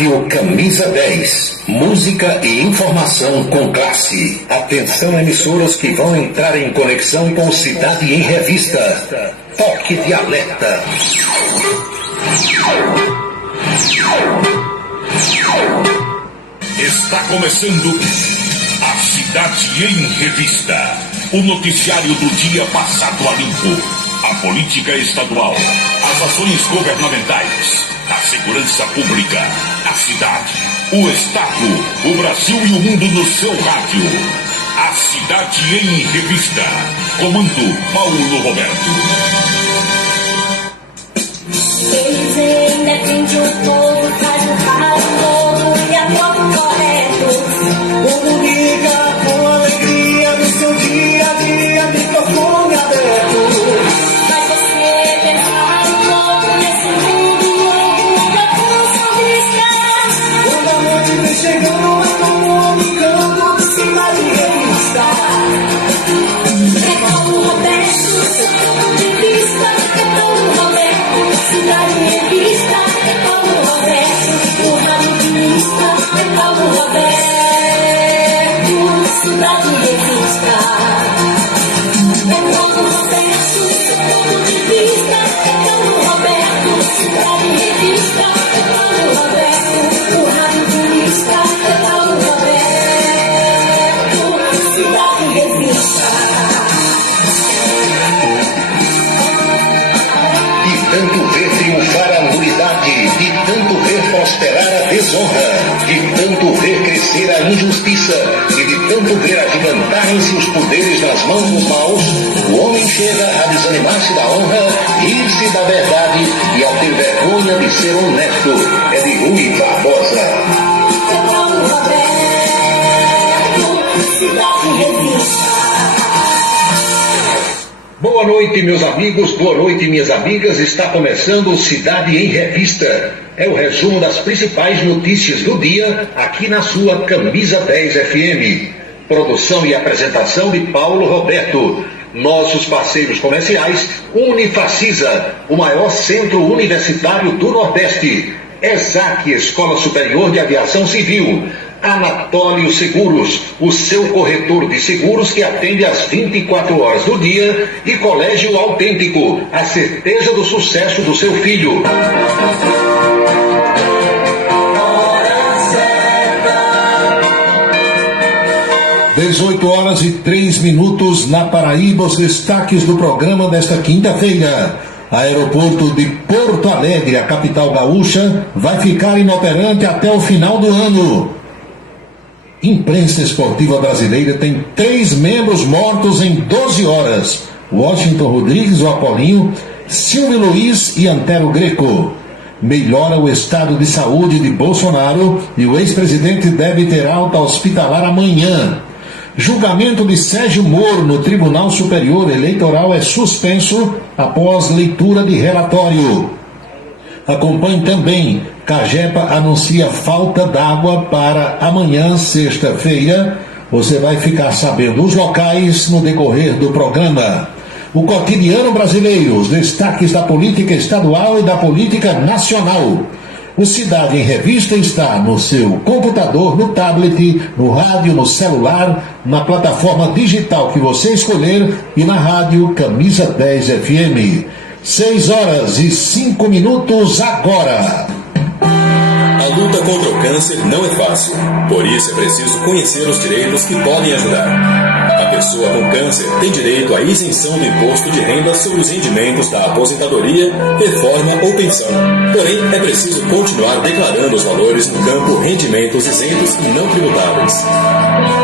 Rádio Camisa 10. Música e informação com classe. Atenção, emissoras que vão entrar em conexão com Cidade em Revista. Toque de alerta. Está começando a Cidade em Revista. O noticiário do dia passado a limpo. A política estadual, as ações governamentais, a segurança pública, a cidade, o estado, o Brasil e o mundo no seu rádio. A Cidade em Revista. Comando Paulo Roberto. Eles ainda defende o povo, faz o carro todo e a foto correto. Como liga com alegria no seu dia a dia, microfone aberto. Mas você pensar um pouco nesse mundo louco da função. Quando a noite vem chegando, é como um canto de Cidade em Revista. É Paulo Roberto, seu ponto de vista. É Paulo Roberto, Cidade em Revista. É Paulo Roberto, o rádio de vista. É Paulo Roberto, Cidade em Revista. É Paulo Roberto, seu ponto de vista. É Paulo Roberto, Cidade em Revista. É Paulo Roberto, o rádio de vista. É Paulo Roberto, Cidade em Revista. De tanto ver triunfar a nulidade, de tanto ver prosperar a desonra, de tanto ver crescer a injustiça e de tanto ver agigantarem-se os poderes nas mãos dos maus, o homem chega a desanimar-se da honra, rir-se da verdade e ao ter vergonha de ser honesto. É de Rui Barbosa. É Paulo Roberto, Cidade em Revista. Boa noite, meus amigos, boa noite, minhas amigas. Está começando Cidade em Revista. É o resumo das principais notícias do dia aqui na sua Camisa 10 FM. Produção e apresentação de Paulo Roberto. Nossos parceiros comerciais: Unifacisa, o maior centro universitário do Nordeste. ESAC, Escola Superior de Aviação Civil. Anatólio Seguros, o seu corretor de seguros que atende às 24 horas do dia, e Colégio Autêntico, a certeza do sucesso do seu filho. 18h03 na Paraíba. Os destaques do programa desta quinta-feira. Aeroporto de Porto Alegre, a capital gaúcha, vai ficar inoperante até o final do ano. Imprensa esportiva brasileira tem 3 membros mortos em 12 horas. Washington Rodrigues, o Apolinho, Silvio Luiz e Antero Greco. Melhora o estado de saúde de Bolsonaro e o ex-presidente deve ter alta hospitalar amanhã. Julgamento de Sérgio Moro no Tribunal Superior Eleitoral é suspenso após leitura de relatório. Acompanhe também. Cagepa anuncia falta d'água para amanhã, sexta-feira. Você vai ficar sabendo os locais no decorrer do programa. O cotidiano brasileiro, os destaques da política estadual e da política nacional. O Cidade em Revista está no seu computador, no tablet, no rádio, no celular, na plataforma digital que você escolher e na rádio Camisa 10 FM. 6h05 agora. A luta contra o câncer não é fácil, por isso é preciso conhecer os direitos que podem ajudar. A pessoa com câncer tem direito à isenção do imposto de renda sobre os rendimentos da aposentadoria, reforma ou pensão. Porém, é preciso continuar declarando os valores no campo rendimentos isentos e não tributáveis.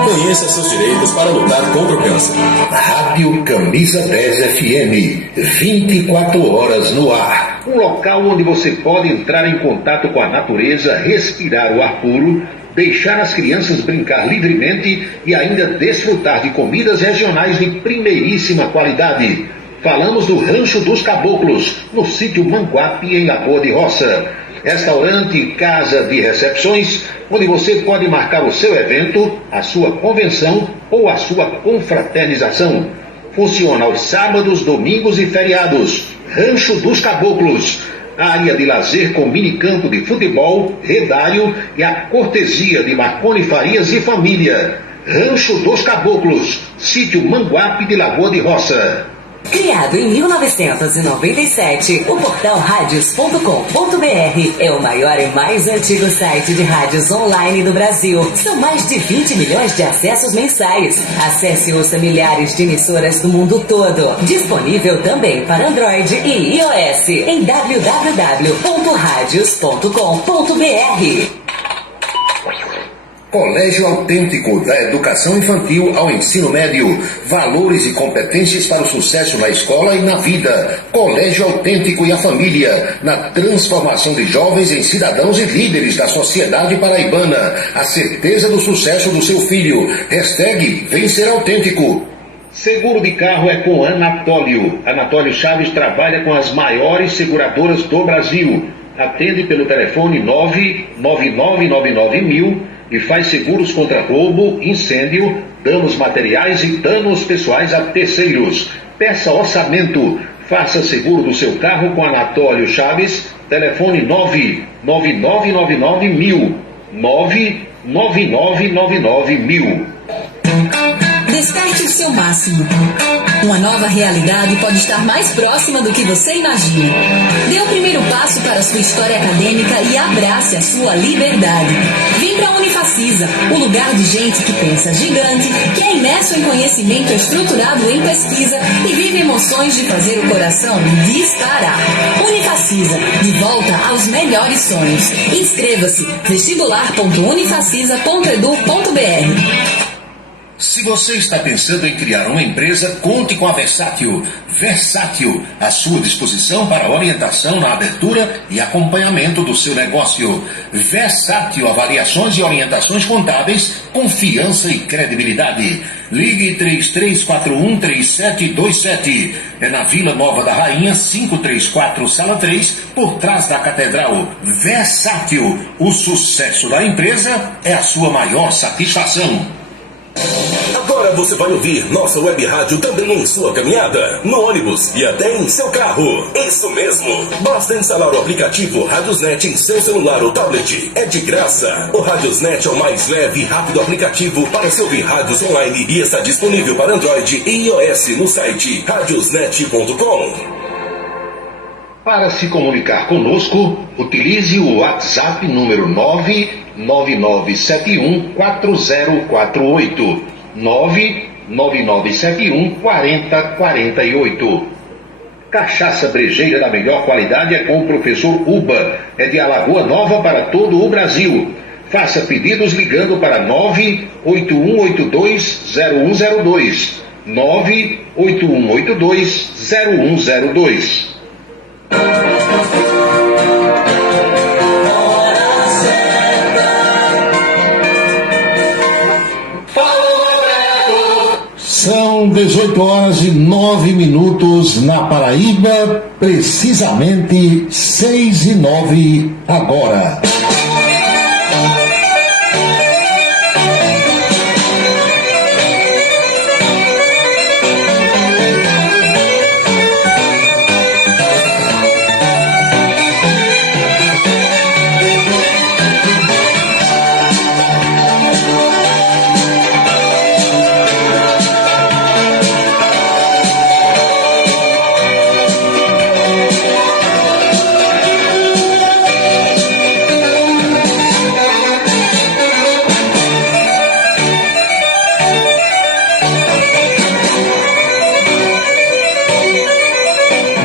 Conheça seus direitos para lutar contra o câncer. Rádio Camisa 10 FM, 24 horas no ar. Um local onde você pode entrar em contato com a natureza, respirar o ar puro, deixar as crianças brincar livremente e ainda desfrutar de comidas regionais de primeiríssima qualidade. Falamos do Rancho dos Caboclos, no sítio Manguape, em Lagoa de Roça. Restaurante e casa de recepções, onde você pode marcar o seu evento, a sua convenção ou a sua confraternização. Funciona aos sábados, domingos e feriados. Rancho dos Caboclos. área de lazer com minicampo de futebol, redário e a cortesia de Marconi Farias e família. Rancho dos Caboclos, sítio Manguape de Lagoa de Roça. Criado em 1997, o portal radios.com.br é o maior e mais antigo site de rádios online do Brasil. São mais de 20 milhões de acessos mensais. Acesse e ouça milhares de emissoras do mundo todo. Disponível também para Android e iOS em www.radios.com.br. Colégio Autêntico, da educação infantil ao ensino médio. Valores e competências para o sucesso na escola e na vida. Colégio Autêntico e a família, na transformação de jovens em cidadãos e líderes da sociedade paraibana. A certeza do sucesso do seu filho. Hashtag Vem Ser Autêntico. Seguro de carro é com Anatólio. Anatólio Chaves trabalha com as maiores seguradoras do Brasil. Atende pelo telefone 99999.000 e faz seguros contra roubo, incêndio, danos materiais e danos pessoais a terceiros. Peça orçamento. Faça seguro do seu carro com Anatólio Chaves. Telefone 99999.000. 99999.000. Desperte o seu máximo. Uma nova realidade pode estar mais próxima do que você imagina. Dê o primeiro passo para a sua história acadêmica e abrace a sua liberdade. Vem para a Unifacisa, o lugar de gente que pensa gigante, que é imerso em conhecimento estruturado em pesquisa e vive emoções de fazer o coração disparar. Unifacisa, de volta aos melhores sonhos. Inscreva-se vestibular.unifacisa.edu.br. Se você está pensando em criar uma empresa, conte com a Versátil. Versátil, à sua disposição para orientação na abertura e acompanhamento do seu negócio. Versátil, avaliações e orientações contábeis, confiança e credibilidade. Ligue 33413727. É na Vila Nova da Rainha, 534, Sala 3, por trás da Catedral. Versátil, o sucesso da empresa é a sua maior satisfação. Agora você vai ouvir nossa web rádio também em sua caminhada, no ônibus e até em seu carro. Isso mesmo! Basta instalar o aplicativo Radiosnet em seu celular ou tablet. É de graça. O Radiosnet é o mais leve e rápido aplicativo para se ouvir rádios online e está disponível para Android e iOS no site radiosnet.com. Para se comunicar conosco, utilize o WhatsApp número 999714048. 999714048. Cachaça brejeira da melhor qualidade é com o professor Uba. É de Alagoa Nova para todo o Brasil. Faça pedidos ligando para 981820102. 981820102. São 18 horas e 9 minutos na Paraíba, precisamente 6:09 agora.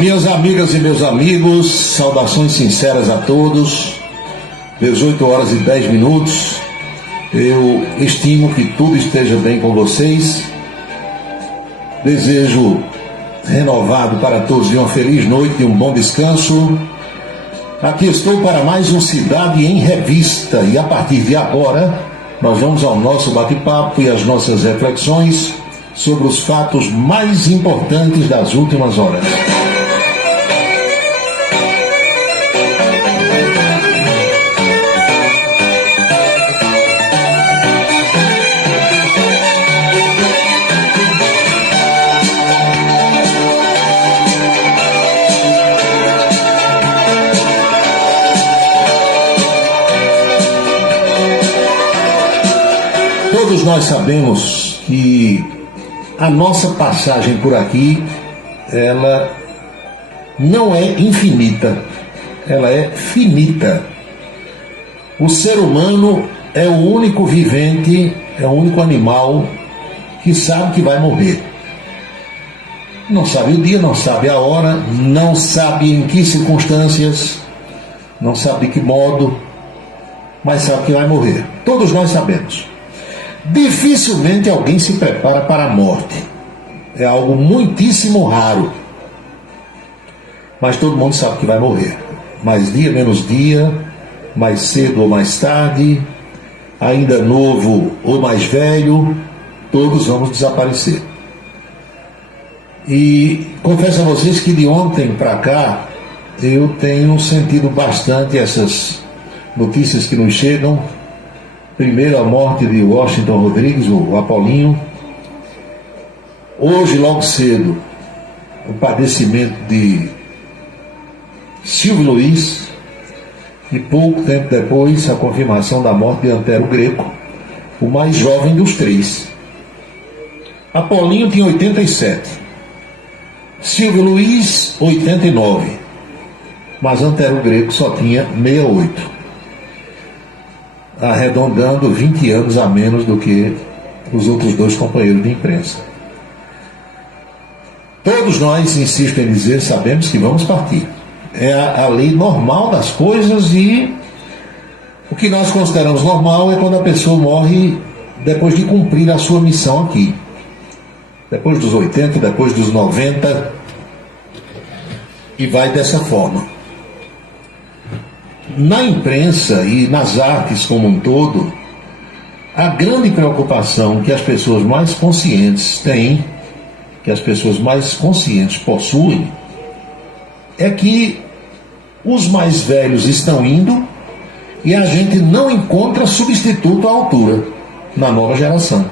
Minhas amigas e meus amigos, saudações sinceras a todos. 18 horas e 10 minutos. Eu estimo que tudo esteja bem com vocês. Desejo renovado para todos uma feliz noite e um bom descanso. Aqui estou para mais um Cidade em Revista e a partir de agora nós vamos ao nosso bate-papo e às nossas reflexões sobre os fatos mais importantes das últimas horas. Todos nós sabemos que a nossa passagem por aqui, ela não é infinita, ela é finita. O ser humano é o único vivente, é o único animal que sabe que vai morrer. Não sabe o dia, não sabe a hora, não sabe em que circunstâncias, não sabe de que modo, mas sabe que vai morrer. Todos nós sabemos. Dificilmente alguém se prepara para a morte. É algo muitíssimo raro. Mas todo mundo sabe que vai morrer. Mais dia, menos dia, mais cedo ou mais tarde, ainda novo ou mais velho, todos vamos desaparecer. E confesso a vocês que de ontem para cá eu tenho sentido bastante essas notícias que nos chegam. Primeiro a morte de Washington Rodrigues, o Apolinho. Hoje, logo cedo, o padecimento de Silvio Luiz. E pouco tempo depois, a confirmação da morte de Antero Greco, o mais jovem dos três. Apolinho tinha 87. Silvio Luiz, 89. Mas Antero Greco só tinha 68. Arredondando 20 anos a menos do que os outros dois companheiros de imprensa. Todos nós, insisto em dizer, sabemos que vamos partir. É a lei normal das coisas, e o que nós consideramos normal é quando a pessoa morre depois de cumprir a sua missão aqui. Depois dos 80, depois dos 90, e vai dessa forma. Na imprensa e nas artes como um todo, a grande preocupação que as pessoas mais conscientes têm, que as pessoas mais conscientes possuem, é que os mais velhos estão indo e a gente não encontra substituto à altura na nova geração.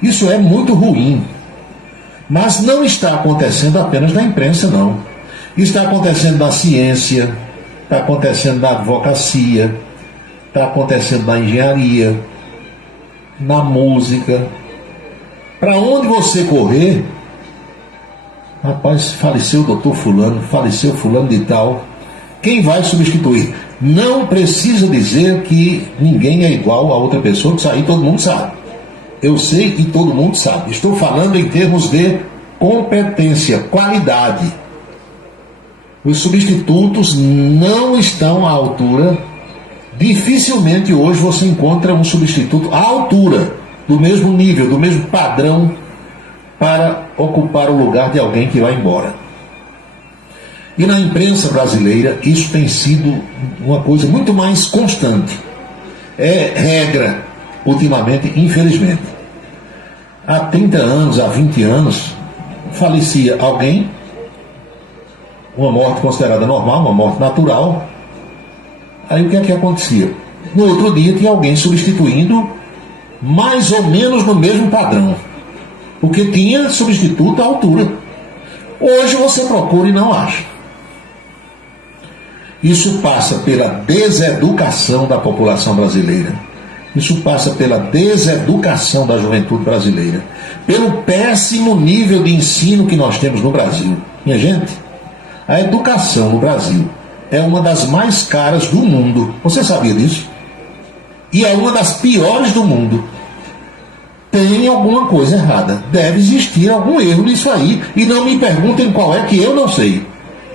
Isso é muito ruim. Mas não está acontecendo apenas na imprensa, não. Está acontecendo na ciência, está acontecendo na advocacia, está acontecendo na engenharia, na música. Para onde você correr, rapaz, faleceu o doutor fulano, faleceu fulano de tal, quem vai substituir? Não precisa dizer que ninguém é igual a outra pessoa, que isso aí todo mundo sabe. Eu sei e todo mundo sabe. Estou falando em termos de competência, qualidade. Os substitutos não estão à altura. Dificilmente hoje você encontra um substituto à altura, do mesmo nível, do mesmo padrão, para ocupar o lugar de alguém que vai embora. E na imprensa brasileira isso tem sido uma coisa muito mais constante. É regra, ultimamente, infelizmente. Há 30 anos, há 20 anos, falecia alguém, uma morte considerada normal, uma morte natural. Aí o que é que acontecia? No outro dia tinha alguém substituindo, mais ou menos no mesmo padrão, porque tinha substituto à altura. Hoje você procura e não acha. Isso passa pela deseducação da população brasileira. Isso passa pela deseducação da juventude brasileira, pelo péssimo nível de ensino que nós temos no Brasil. Minha gente, a educação no Brasil é uma das mais caras do mundo. Você sabia disso? E é uma das piores do mundo. Tem alguma coisa errada. Deve existir algum erro nisso aí. E não me perguntem qual é, que eu não sei.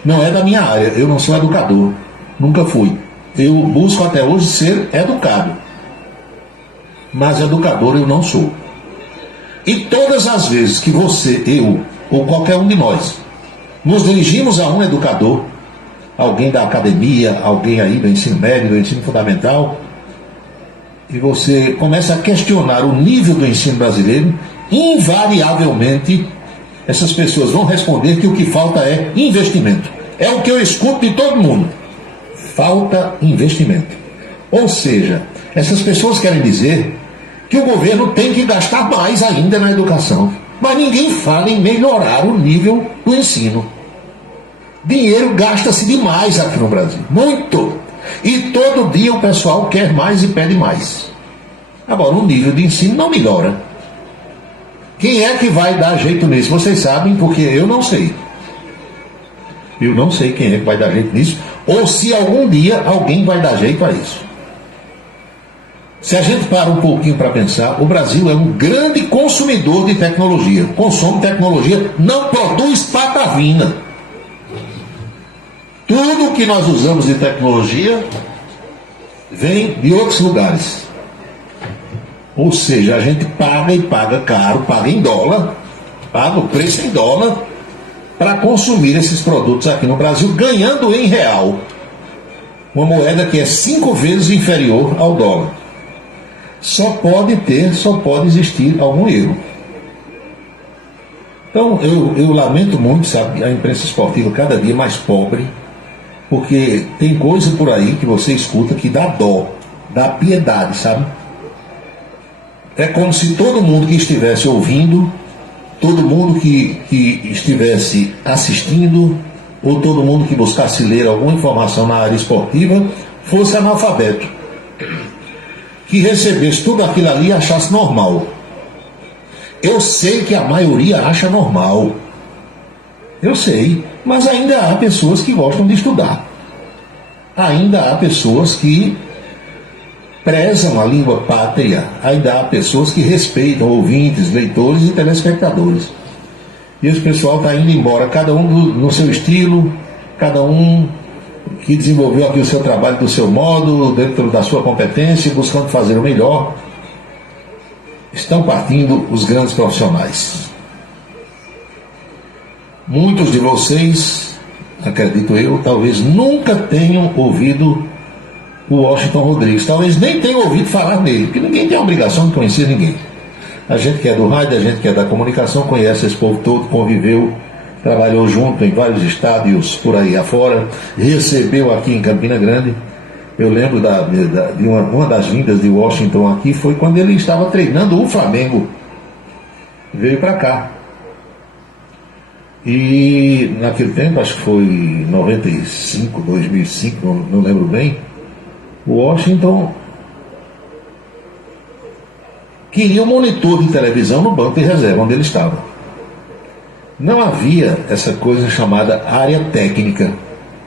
Não é da minha área. Eu não sou educador. Nunca fui. Eu busco até hoje ser educado. Mas educador eu não sou. E todas as vezes que você, eu, ou qualquer um de nós, nos dirigimos a um educador, alguém da academia, alguém aí do ensino médio, do ensino fundamental, e você começa a questionar o nível do ensino brasileiro, invariavelmente essas pessoas vão responder que o que falta é investimento. É o que eu escuto de todo mundo. Falta investimento. Ou seja, essas pessoas querem dizer que o governo tem que gastar mais ainda na educação. Mas ninguém fala em melhorar o nível do ensino. Dinheiro gasta-se demais aqui no Brasil. Muito. E todo dia o pessoal quer mais e pede mais. Agora, o nível de ensino não melhora. Quem é que vai dar jeito nisso? Vocês sabem, porque eu não sei. Eu não sei quem é que vai dar jeito nisso, ou se algum dia alguém vai dar jeito a isso. Se a gente para um pouquinho para pensar, o Brasil é um grande consumidor de tecnologia. Consome tecnologia, não produz patavina. Tudo que nós usamos de tecnologia vem de outros lugares. Ou seja, a gente paga e paga caro, paga em dólar, paga o preço em dólar para consumir esses produtos aqui no Brasil, ganhando em real. Uma moeda que é 5 vezes inferior ao dólar. Só pode existir algum erro. Então, eu lamento muito, sabe, a imprensa esportiva cada dia mais pobre, porque tem coisa por aí que você escuta que dá dó, dá piedade, sabe? É como se todo mundo que estivesse ouvindo, todo mundo que estivesse assistindo, ou todo mundo que buscasse ler alguma informação na área esportiva, fosse analfabeto. Que recebesse tudo aquilo ali e achasse normal. Eu sei que a maioria acha normal. Eu sei, mas ainda há pessoas que gostam de estudar. Ainda há pessoas que prezam a língua pátria. Ainda há pessoas que respeitam ouvintes, leitores e telespectadores. E esse pessoal está indo embora, cada um no seu estilo, cada um que desenvolveu aqui o seu trabalho do seu modo, dentro da sua competência, buscando fazer o melhor. Estão partindo os grandes profissionais. Muitos de vocês, acredito eu, talvez nunca tenham ouvido o Washington Rodrigues, talvez nem tenham ouvido falar nele, porque ninguém tem a obrigação de conhecer ninguém. A gente que é do rádio, a gente que é da comunicação, conhece esse povo todo, conviveu, trabalhou junto em vários estádios por aí afora, recebeu aqui em Campina Grande. Eu lembro de uma das vindas de Washington aqui, foi quando ele estava treinando o Flamengo. Veio para cá. E naquele tempo, acho que foi 95, 2005, não lembro bem, o Washington queria um monitor de televisão no banco de reserva, onde ele estava. Não havia essa coisa chamada área técnica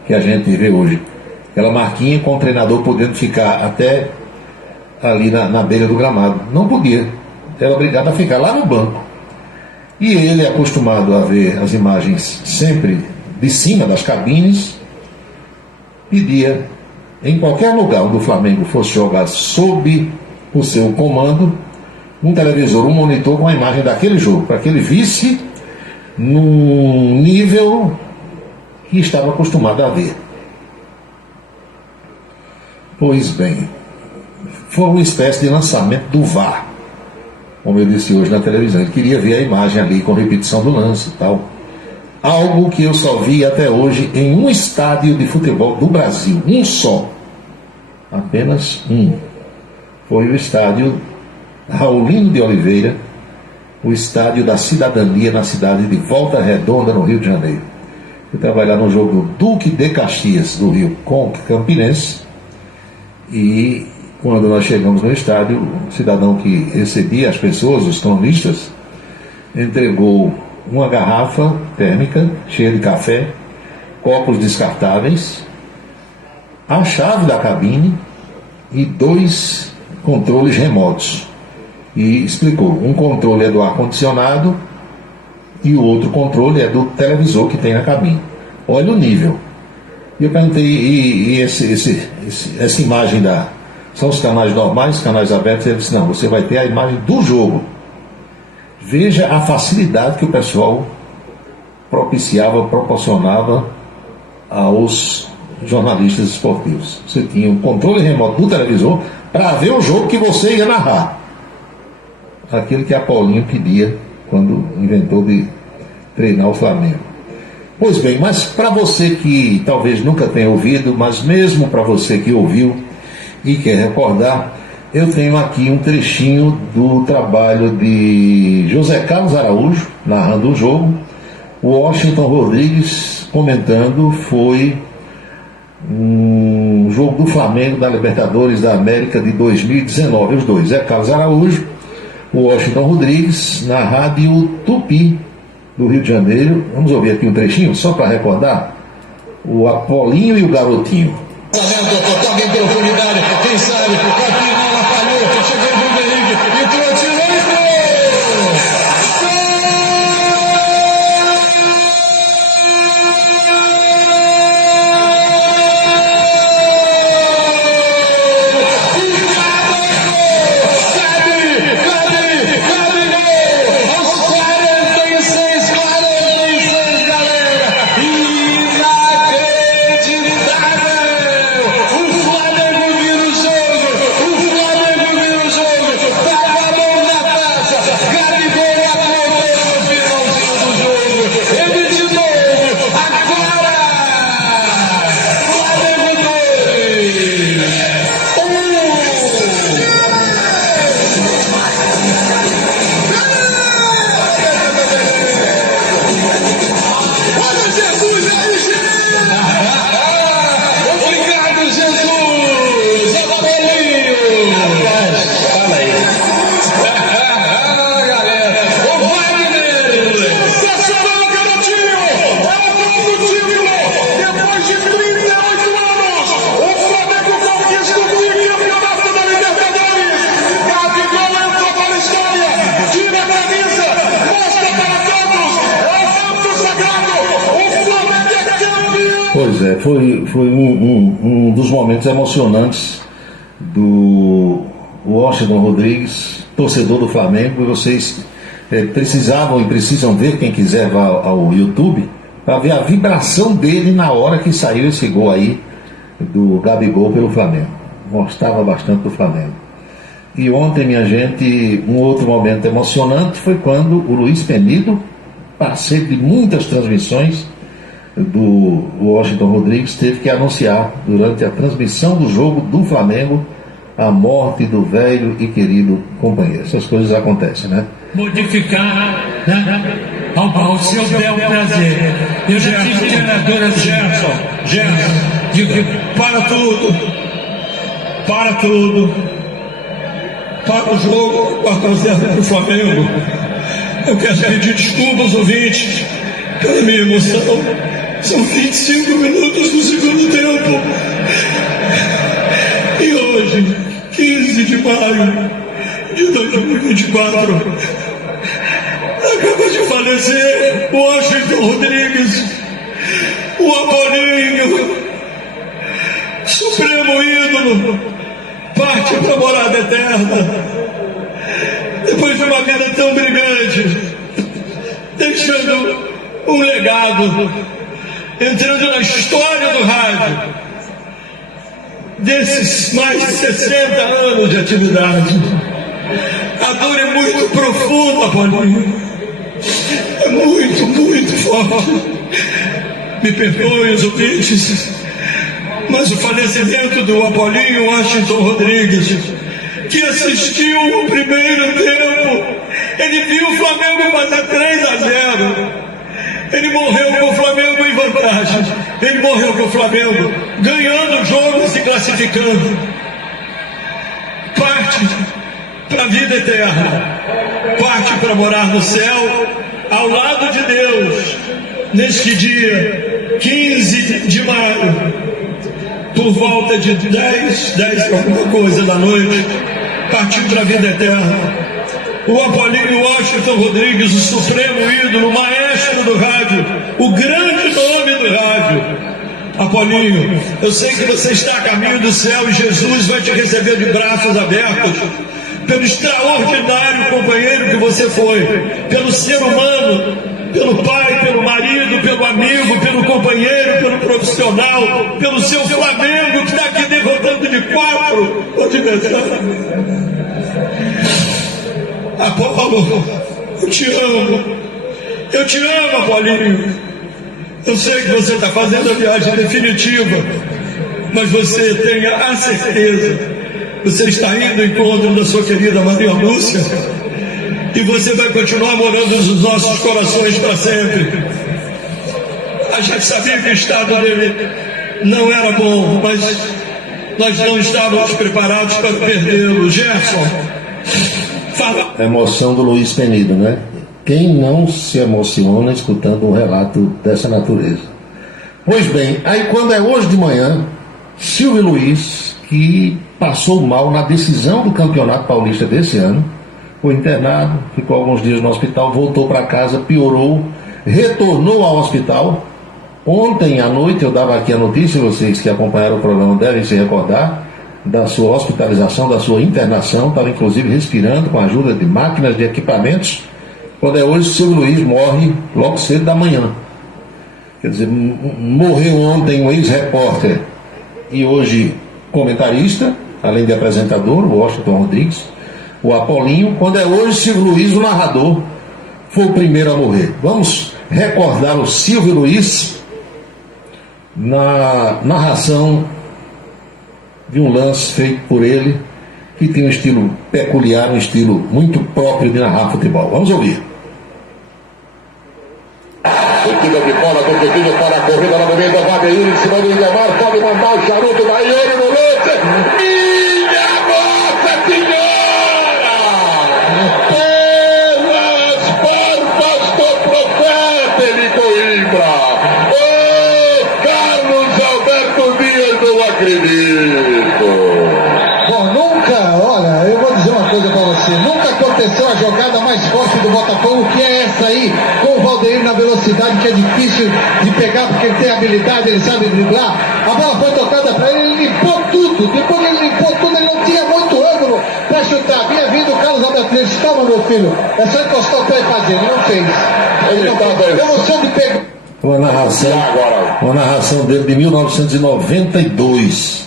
que a gente vê hoje. Aquela marquinha com o treinador podendo ficar até ali na beira do gramado. Não podia. Era obrigado a ficar lá no banco. E ele, acostumado a ver as imagens sempre de cima das cabines, pedia, em qualquer lugar onde o Flamengo fosse jogar sob o seu comando, um televisor, um monitor com a imagem daquele jogo, para que ele visse num nível que estava acostumado a ver. Pois bem, foi uma espécie de lançamento do VAR, como eu disse hoje na televisão. Ele queria ver a imagem ali com repetição do lance e tal. Algo que eu só vi até hoje em um estádio de futebol do Brasil, um só, apenas um. Foi o estádio Raulino de Oliveira, o estádio da Cidadania na cidade de Volta Redonda, no Rio de Janeiro. Fui trabalhar no jogo do Duque de Caxias, do Rio, com Campinense, e quando nós chegamos no estádio, o cidadão que recebia as pessoas, os cronistas, entregou uma garrafa térmica cheia de café, copos descartáveis, a chave da cabine e 2 controles remotos. E explicou, um controle é do ar-condicionado e o outro controle é do televisor que tem na cabine. Olha o nível. E eu perguntei, e essa imagem são os canais normais, os canais abertos? Ele disse, não, você vai ter a imagem do jogo. Veja a facilidade que o pessoal proporcionava aos jornalistas esportivos. Você tinha um controle remoto do televisor para ver o jogo que você ia narrar. Aquilo que a Paulinho pedia quando inventou de treinar o Flamengo. Pois bem, mas para você que talvez nunca tenha ouvido, mas mesmo para você que ouviu e quer recordar, eu tenho aqui um trechinho do trabalho de José Carlos Araújo, narrando o jogo. O Washington Rodrigues comentando, foi um jogo do Flamengo da Libertadores da América de 2019. Os dois, Zé Carlos Araújo, o Washington Rodrigues, na Rádio Tupi do Rio de Janeiro. Vamos ouvir aqui um trechinho, só para recordar. O Apolinho e o Garotinho. Flamengo, toca em profundidade, quem sabe, Capinala falhou, chegou o Bruno Henrique, entrou, tirou e gol! Pois é, foi um dos momentos emocionantes do Washington Rodrigues, torcedor do Flamengo. E vocês precisavam e precisam ver, quem quiser vá ao YouTube, para ver a vibração dele na hora que saiu esse gol aí do Gabigol pelo Flamengo. Gostava bastante do Flamengo. E ontem, minha gente, um outro momento emocionante foi quando o Luiz Penido, parceiro de muitas transmissões do Washington Rodrigues, teve que anunciar durante a transmissão do jogo do Flamengo a morte do velho e querido companheiro. Essas coisas acontecem, né? Modificar, né? Ao seu bel prazer. Eu já tive treinadora Gerson, digo, para tudo, para o jogo 4-0 para o Flamengo. Eu quero pedir desculpas aos ouvintes pela minha emoção. São 25 minutos do segundo tempo. E hoje, 15 de maio de 2024, acaba de falecer o Washington Rodrigues, o Apolinho, supremo ídolo, parte para a morada eterna. Depois de uma vida tão brilhante, deixando um legado, entrando na história do rádio, desses mais de 60 anos de atividade. A dor é muito profunda, Paulinho. É muito, muito forte. Me perdoem os ouvintes, mas o falecimento do Apolinho Washington Rodrigues, que assistiu o primeiro tempo, ele viu o Flamengo fazer 3-0. Ele morreu com o Flamengo em vantagem. Ele morreu com o Flamengo ganhando o jogo e se classificando. Parte para a vida eterna. Parte para morar no céu, ao lado de Deus, neste dia 15 de maio, por volta de 10 alguma coisa da noite, partiu para a vida eterna. O Apolinho Washington Rodrigues, o supremo ídolo, o maestro do rádio, o grande nome do rádio. Apolinho, eu sei que você está a caminho do céu e Jesus vai te receber de braços abertos pelo extraordinário companheiro que você foi, pelo ser humano, pelo pai, pelo marido, pelo amigo, pelo companheiro, pelo profissional, pelo seu Flamengo que está aqui derrotando de 4 o adversário. Apolo, eu te amo, Apolinho. Eu sei que você está fazendo a viagem definitiva, mas você tenha a certeza, você está indo ao encontro da sua querida Maria Lúcia, e você vai continuar morando nos nossos corações para sempre. A gente sabia que o estado dele não era bom, mas nós não estávamos preparados para perdê-lo. Gerson, fala. A emoção do Luiz Penido, né? Quem não se emociona escutando um relato dessa natureza? Pois bem, aí quando é hoje de manhã, Silvio Luiz, que passou mal na decisão do Campeonato Paulista desse ano, foi internado, ficou alguns dias no hospital, voltou para casa, piorou, retornou ao hospital. Ontem à noite eu dava aqui a notícia, vocês que acompanharam o programa devem se recordar da sua hospitalização, da sua internação, estava inclusive respirando com a ajuda de máquinas, de equipamentos. Quando é hoje, o Silvio Luiz morre logo cedo da manhã. Quer dizer, morreu ontem um ex-repórter e hoje comentarista, além de apresentador, o Washington Rodrigues, o Apolinho. Quando é hoje, Silvio Luiz, o narrador, foi o primeiro a morrer. Vamos recordar o Silvio Luiz na narração de um lance feito por ele, que tem um estilo peculiar, um estilo muito próprio de narrar futebol. Vamos ouvir. Tira de bola do Coutinho para a corrida novamente, o Vadeir em cima do Lindomar, pode mandar o charuto da Ione no lance. Minha Nossa Senhora! Pelas portas do profeta de Coimbra! Ô Carlos Alberto Dias, não acredito! Bom, nunca, olha, eu vou dizer uma coisa pra você, nunca aconteceu a jogada mais forte do Botafogo, que é essa aí, com o Valdeir na velocidade, que é difícil de pegar, porque ele tem habilidade, ele sabe driblar. A bola foi tocada pra ele, ele limpou tudo, depois ele limpou tudo, ele não tinha muito ângulo pra chutar. Vinha vindo o Carlos Alberto, ele disse, calma meu filho, é só encostar o pé e fazer, ele não fez. Ele não fez. Emoção de pegar. Uma narração dele de 1992.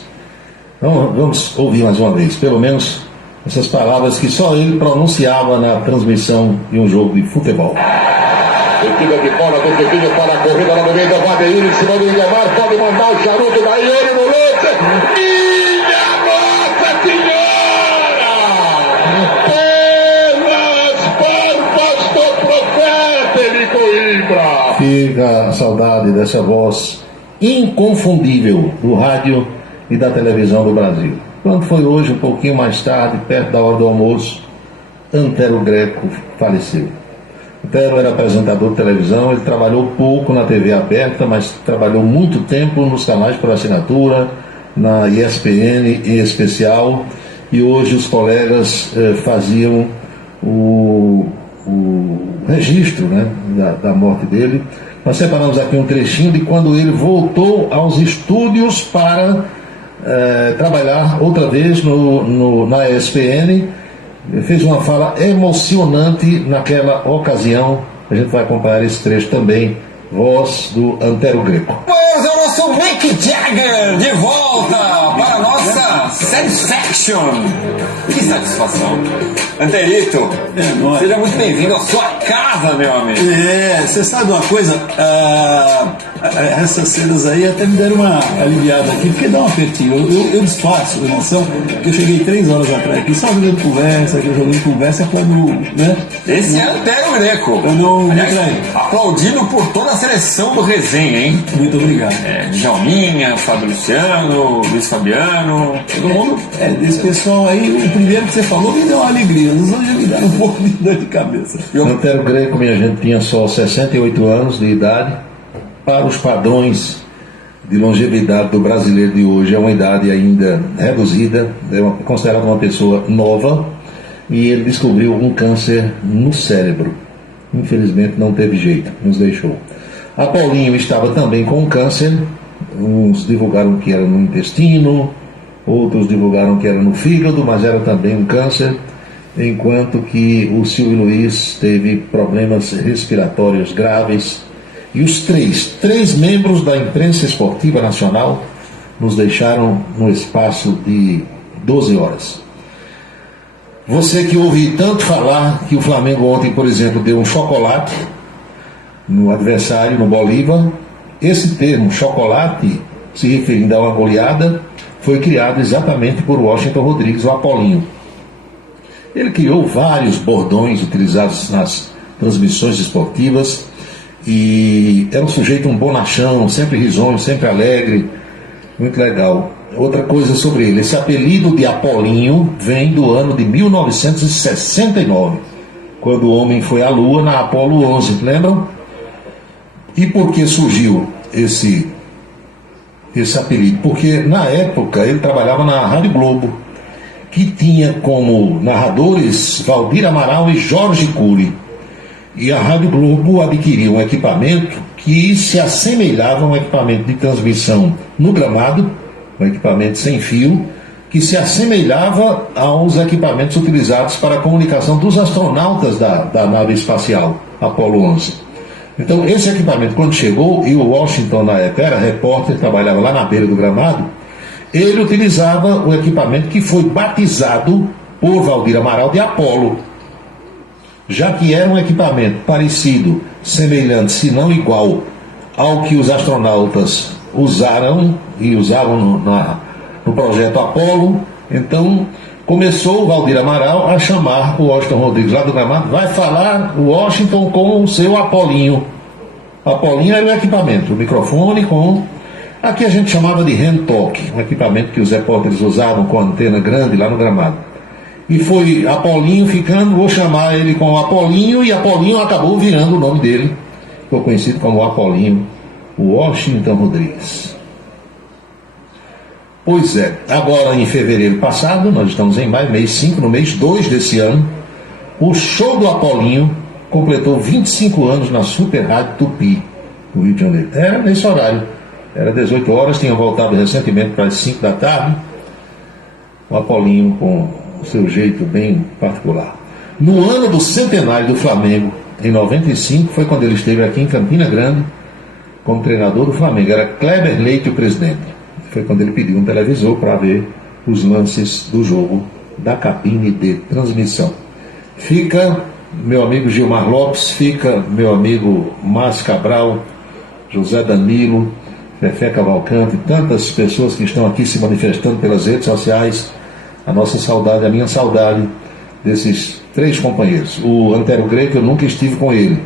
Então, vamos ouvir mais uma vez, pelo menos essas palavras que só ele pronunciava na transmissão de um jogo de futebol. Tira de bola do Coutinho para a corrida novamente, o Vadeir em cima do Lindomar, pode mandar o charuto da Ione no lance. Minha Nossa Senhora! Pelas portas do profeta de Coimbra! Fica a saudade dessa voz inconfundível do rádio e da televisão do Brasil. Quando foi hoje, um pouquinho mais tarde, perto da hora do almoço, Antero Greco faleceu. Antero era apresentador de televisão, ele trabalhou pouco na TV aberta, mas trabalhou muito tempo nos canais por assinatura, na ESPN em especial, e hoje os colegas faziam o registro, né, da morte dele. Nós separamos aqui um trechinho de quando ele voltou aos estúdios para trabalhar outra vez na ESPN. Ele fez uma fala emocionante naquela ocasião. A gente vai acompanhar esse trecho também. Voz do Antero Greco. Pois é o nosso Mick Jagger de volta para a nossa Satisfaction. Que satisfação. Anterito, seja muito bem-vindo à sua casa, meu amigo. Você sabe uma coisa? Essas cenas aí até me deram uma aliviada aqui, porque dá um apertinho. Eu disfarço a emoção, porque eu cheguei 3 horas atrás aqui, só jogando conversa, quando, né? Esse é Antero Greco. Eu não. Aliás, aplaudido por toda a seleção do Resenha, hein? Muito obrigado. Djalminha, Fábio Luciano, Luiz Fabiano, todo mundo. Esse pessoal aí, o primeiro que você falou me deu uma alegria, os outros já me deram um pouco de dor de cabeça. Antero Greco, minha gente, tinha só 68 anos de idade. Para os padrões de longevidade do brasileiro de hoje, é uma idade ainda reduzida, é considerado uma pessoa nova, e ele descobriu um câncer no cérebro. Infelizmente não teve jeito, nos deixou. Apolinho estava também com câncer, uns divulgaram que era no intestino, outros divulgaram que era no fígado, mas era também um câncer, enquanto que o Silvio Luiz teve problemas respiratórios graves. E os três membros da imprensa esportiva nacional nos deixaram no espaço de 12 horas. Você que ouve tanto falar que o Flamengo ontem, por exemplo, deu um chocolate no adversário, no Bolívar, esse termo, chocolate, se referindo a uma goleada, foi criado exatamente por Washington Rodrigues, o Apolinho. Ele criou vários bordões utilizados nas transmissões esportivas, e era um sujeito, um bonachão, sempre risonho, sempre alegre, Muito legal. Outra coisa sobre ele, esse apelido de Apolinho vem do ano de 1969, quando o homem foi à Lua na Apolo 11, lembram? E por que surgiu esse apelido? Porque na época ele trabalhava na Rádio Globo, que tinha como narradores Valdir Amaral e Jorge Cury. E a Rádio Globo adquiriu um equipamento que se assemelhava a um equipamento de transmissão no gramado, um equipamento sem fio, que se assemelhava aos equipamentos utilizados para a comunicação dos astronautas da nave espacial Apolo 11. Então, esse equipamento, quando chegou, e o Washington, na época, era repórter, trabalhava lá na beira do gramado, ele utilizava o equipamento que foi batizado por Valdir Amaral de Apolo, já que era um equipamento parecido, semelhante, se não igual, ao que os astronautas usaram e usavam no projeto Apolo. Então começou o Valdir Amaral a chamar o Washington Rodrigues lá do gramado, vai falar o Washington com o seu Apolinho. Apolinho era o equipamento, o microfone com, aqui a gente chamava de hand talk, um equipamento que os repórteres usavam com antena grande lá no gramado. E foi Apolinho ficando, vou chamar ele com o Apolinho, e Apolinho acabou virando o nome dele, ficou conhecido como Apolinho, o Washington Rodrigues. Pois é, agora em fevereiro passado, nós estamos em maio, mês 5, no mês 2 desse ano, o show do Apolinho completou 25 anos na Super Rádio Tupi, no Rio de Janeiro. Era nesse horário, era 18 horas, tinha voltado recentemente para as 5 da tarde, o Apolinho com o seu jeito bem particular. No ano do centenário do Flamengo, em 95, foi quando ele esteve aqui em Campina Grande como treinador do Flamengo. Era Kleber Leite o presidente. Foi quando ele pediu um televisor para ver os lances do jogo da cabine de transmissão. Fica meu amigo Gilmar Lopes, fica meu amigo Márcio Cabral, José Danilo, Fefé Cavalcante, tantas pessoas que estão aqui se manifestando pelas redes sociais, a nossa saudade, a minha saudade desses 3 companheiros. O Antero Greco, eu nunca estive com ele,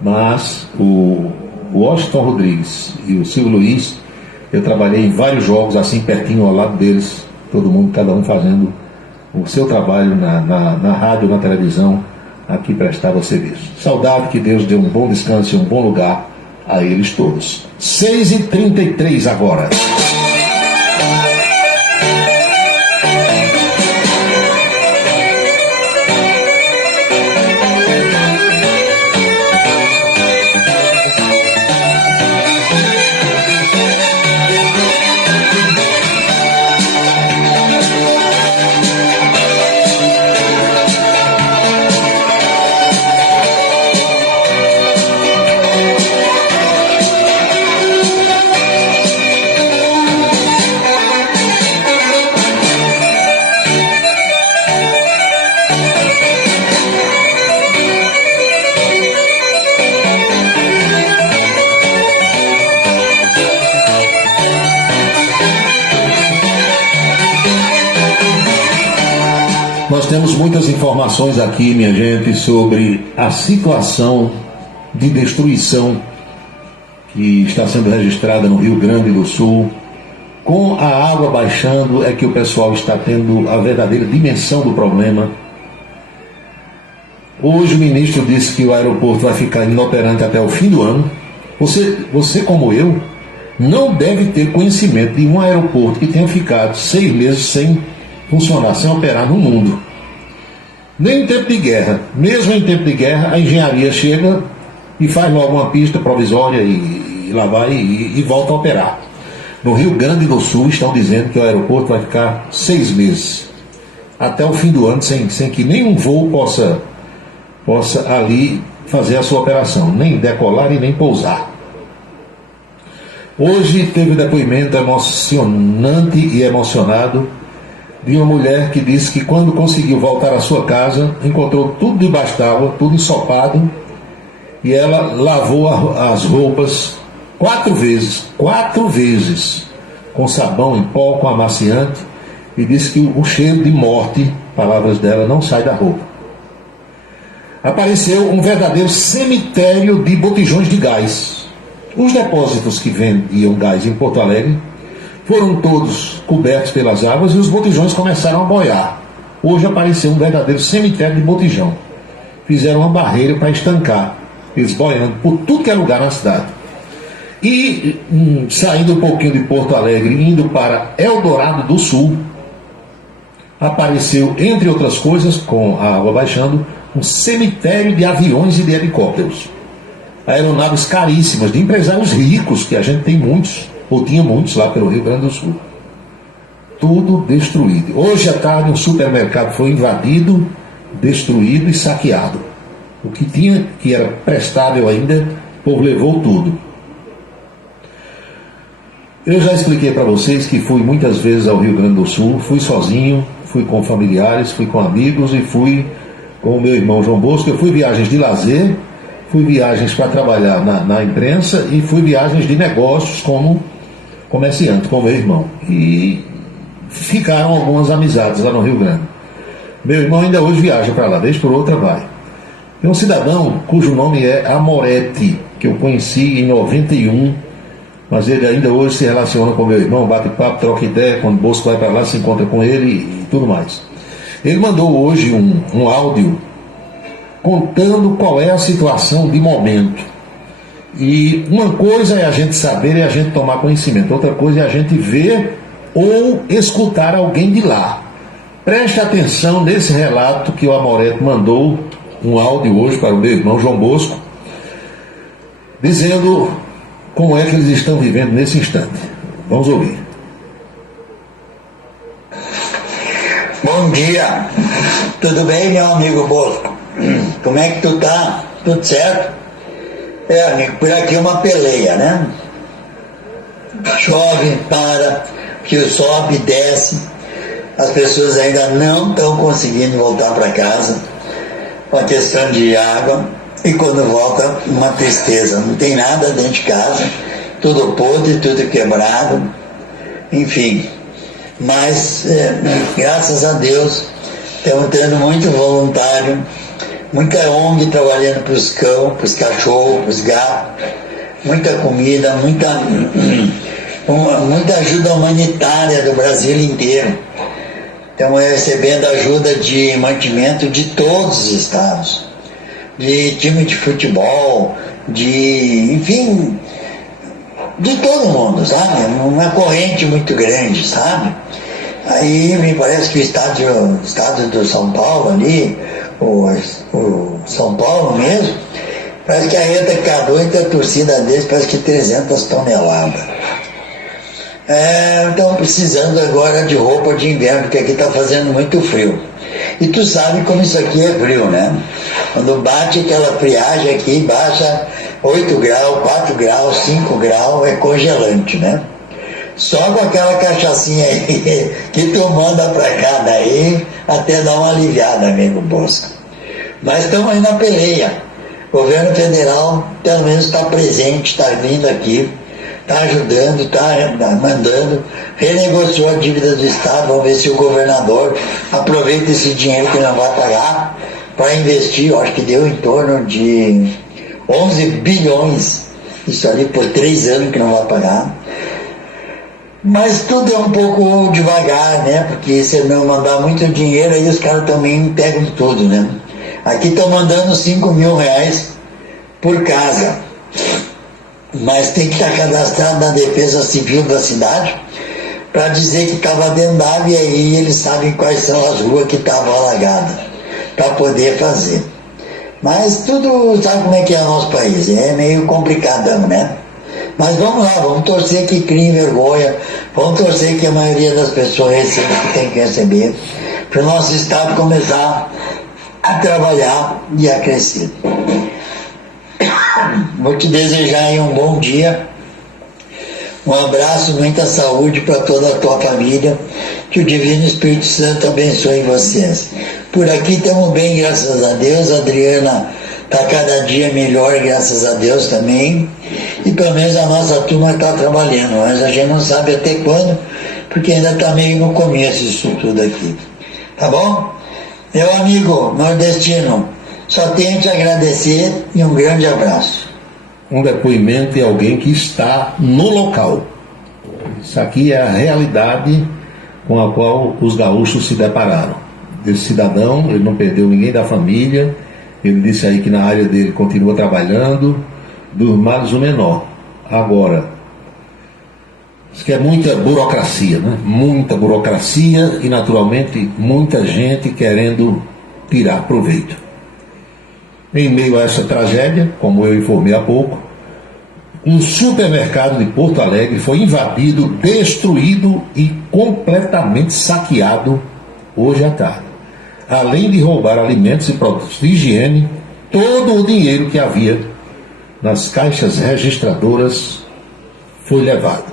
mas o Washington Rodrigues e o Silvio Luiz, eu trabalhei em vários jogos assim pertinho ao lado deles, todo mundo, cada um fazendo o seu trabalho na rádio, na televisão, aqui prestava serviço. Saudade, que Deus dê um bom descanso e um bom lugar a eles todos. 6h33 agora. Nós temos muitas informações aqui, minha gente, sobre a situação de destruição que está sendo registrada no Rio Grande do Sul. Com a água baixando é que o pessoal está tendo a verdadeira dimensão do problema. Hoje o ministro disse que o aeroporto vai ficar inoperante até o fim do ano. Você como eu, não deve ter conhecimento de um aeroporto que tenha ficado 6 meses sem funcionar, sem operar no mundo. Nem em tempo de guerra. Mesmo em tempo de guerra, a engenharia chega e faz logo uma pista provisória e lá vai e volta a operar. No Rio Grande do Sul estão dizendo que o aeroporto vai ficar 6 meses, até o fim do ano, sem que nenhum voo possa ali fazer a sua operação, nem decolar e nem pousar. Hoje teve um depoimento emocionante e emocionado de uma mulher que disse que quando conseguiu voltar à sua casa, encontrou tudo debaixo d'água, tudo ensopado, e ela lavou as roupas 4 vezes, com sabão em pó, com amaciante, e disse que o cheiro de morte, palavras dela, não sai da roupa. Apareceu um verdadeiro cemitério de botijões de gás. Os depósitos que vendiam gás em Porto Alegre foram todos cobertos pelas águas e os botijões começaram a boiar. Hoje apareceu um verdadeiro cemitério de botijão. Fizeram uma barreira para estancar, eles boiando por tudo que é lugar na cidade. E saindo um pouquinho de Porto Alegre, indo para Eldorado do Sul, apareceu, entre outras coisas, com a água baixando, um cemitério de aviões e de helicópteros. Aeronaves caríssimas, de empresários ricos, que a gente tem muitos, ou tinha muitos lá pelo Rio Grande do Sul. Tudo destruído. Hoje à tarde um supermercado foi invadido, destruído e saqueado. O que tinha, que era prestável ainda, o povo levou tudo. Eu já expliquei para vocês que fui muitas vezes ao Rio Grande do Sul, fui sozinho, fui com familiares, fui com amigos e fui com o meu irmão João Bosco. Eu fui viagens de lazer, fui viagens para trabalhar na imprensa e fui viagens de negócios como comerciante, com o meu irmão. E ficaram algumas amizades lá no Rio Grande. Meu irmão ainda hoje viaja para lá, vez por outra vai. Tem um cidadão cujo nome é Amoretti, que eu conheci em 91, mas ele ainda hoje se relaciona com meu irmão, bate papo, troca ideia, quando o Bosco vai para lá, se encontra com ele e tudo mais. Ele mandou hoje um áudio contando qual é a situação de momento. E uma coisa é a gente saber e a gente tomar conhecimento, outra coisa é a gente ver ou escutar alguém de lá. Preste atenção nesse relato que o Amoretti mandou, um áudio hoje para o meu irmão João Bosco, dizendo como é que eles estão vivendo nesse instante. Vamos ouvir. Bom dia, tudo bem, meu amigo Bosco? Como é que tu tá? Tudo certo? Amigo, por aqui é uma peleia, né? Chove, para, fio sobe, desce, as pessoas ainda não estão conseguindo voltar para casa, uma questão de água, e quando volta, uma tristeza, não tem nada dentro de casa, tudo podre, tudo quebrado, enfim. Mas, graças a Deus, estamos tendo muito voluntário, muita ONG trabalhando para os cães, para os cachorros, para os gatos, muita comida, muita ajuda humanitária do Brasil inteiro. Estamos recebendo ajuda de mantimento de todos os estados, de time de futebol, enfim, de todo mundo, sabe? Uma corrente muito grande, sabe? Aí me parece que o estado do São Paulo ali, o São Paulo mesmo, parece que a reta acabou entre a torcida deles, parece que 300 toneladas. Estão precisando agora de roupa de inverno, porque aqui está fazendo muito frio. E tu sabe como isso aqui é frio, né? Quando bate aquela friagem aqui, baixa 8 graus, 4 graus, 5 graus, é congelante, né? Só com aquela cachaçinha aí que tu manda pra cá daí, até dar uma aliviada, amigo Bosco. Mas estamos aí na peleia. O governo federal, pelo menos, está presente, está vindo aqui, está ajudando, está mandando, renegociou a dívida do Estado. Vamos ver se o governador aproveita esse dinheiro que não vai pagar para investir. Eu acho que deu em torno de 11 bilhões, isso ali por 3 anos que não vai pagar. Mas tudo é um pouco devagar, né? Porque se não mandar muito dinheiro, aí os caras também pegam tudo, né? Aqui estão mandando 5 mil reais por casa, mas tem que estar cadastrado na Defesa Civil da cidade para dizer que estava dentro d'água, e aí eles sabem quais são as ruas que estavam alagadas para poder fazer. Mas tudo, sabe como é que é o nosso país? É meio complicadão, né? Mas vamos lá, vamos torcer que criem vergonha, vamos torcer que a maioria das pessoas receba o que tem que receber, para o nosso Estado começar a trabalhar e a crescer. Vou te desejar aí um bom dia, um abraço, muita saúde para toda a tua família, que o Divino Espírito Santo abençoe vocês. Por aqui estamos bem, graças a Deus. A Adriana está cada dia melhor, graças a Deus também, e pelo menos a nossa turma está trabalhando, mas a gente não sabe até quando, porque ainda está meio no começo disso tudo aqui. Tá bom? Meu amigo nordestino, só tenho a te agradecer e um grande abraço. Um depoimento de alguém que está no local. Isso aqui é a realidade com a qual os gaúchos se depararam. Esse cidadão, ele não perdeu ninguém da família, ele disse aí que na área dele continua trabalhando, dos males o menor. Agora, isso que é muita burocracia, né? Muita burocracia e, naturalmente, muita gente querendo tirar proveito. Em meio a essa tragédia, como eu informei há pouco, um supermercado de Porto Alegre foi invadido, destruído e completamente saqueado hoje à tarde. Além de roubar alimentos e produtos de higiene, todo o dinheiro que havia nas caixas registradoras foi levado.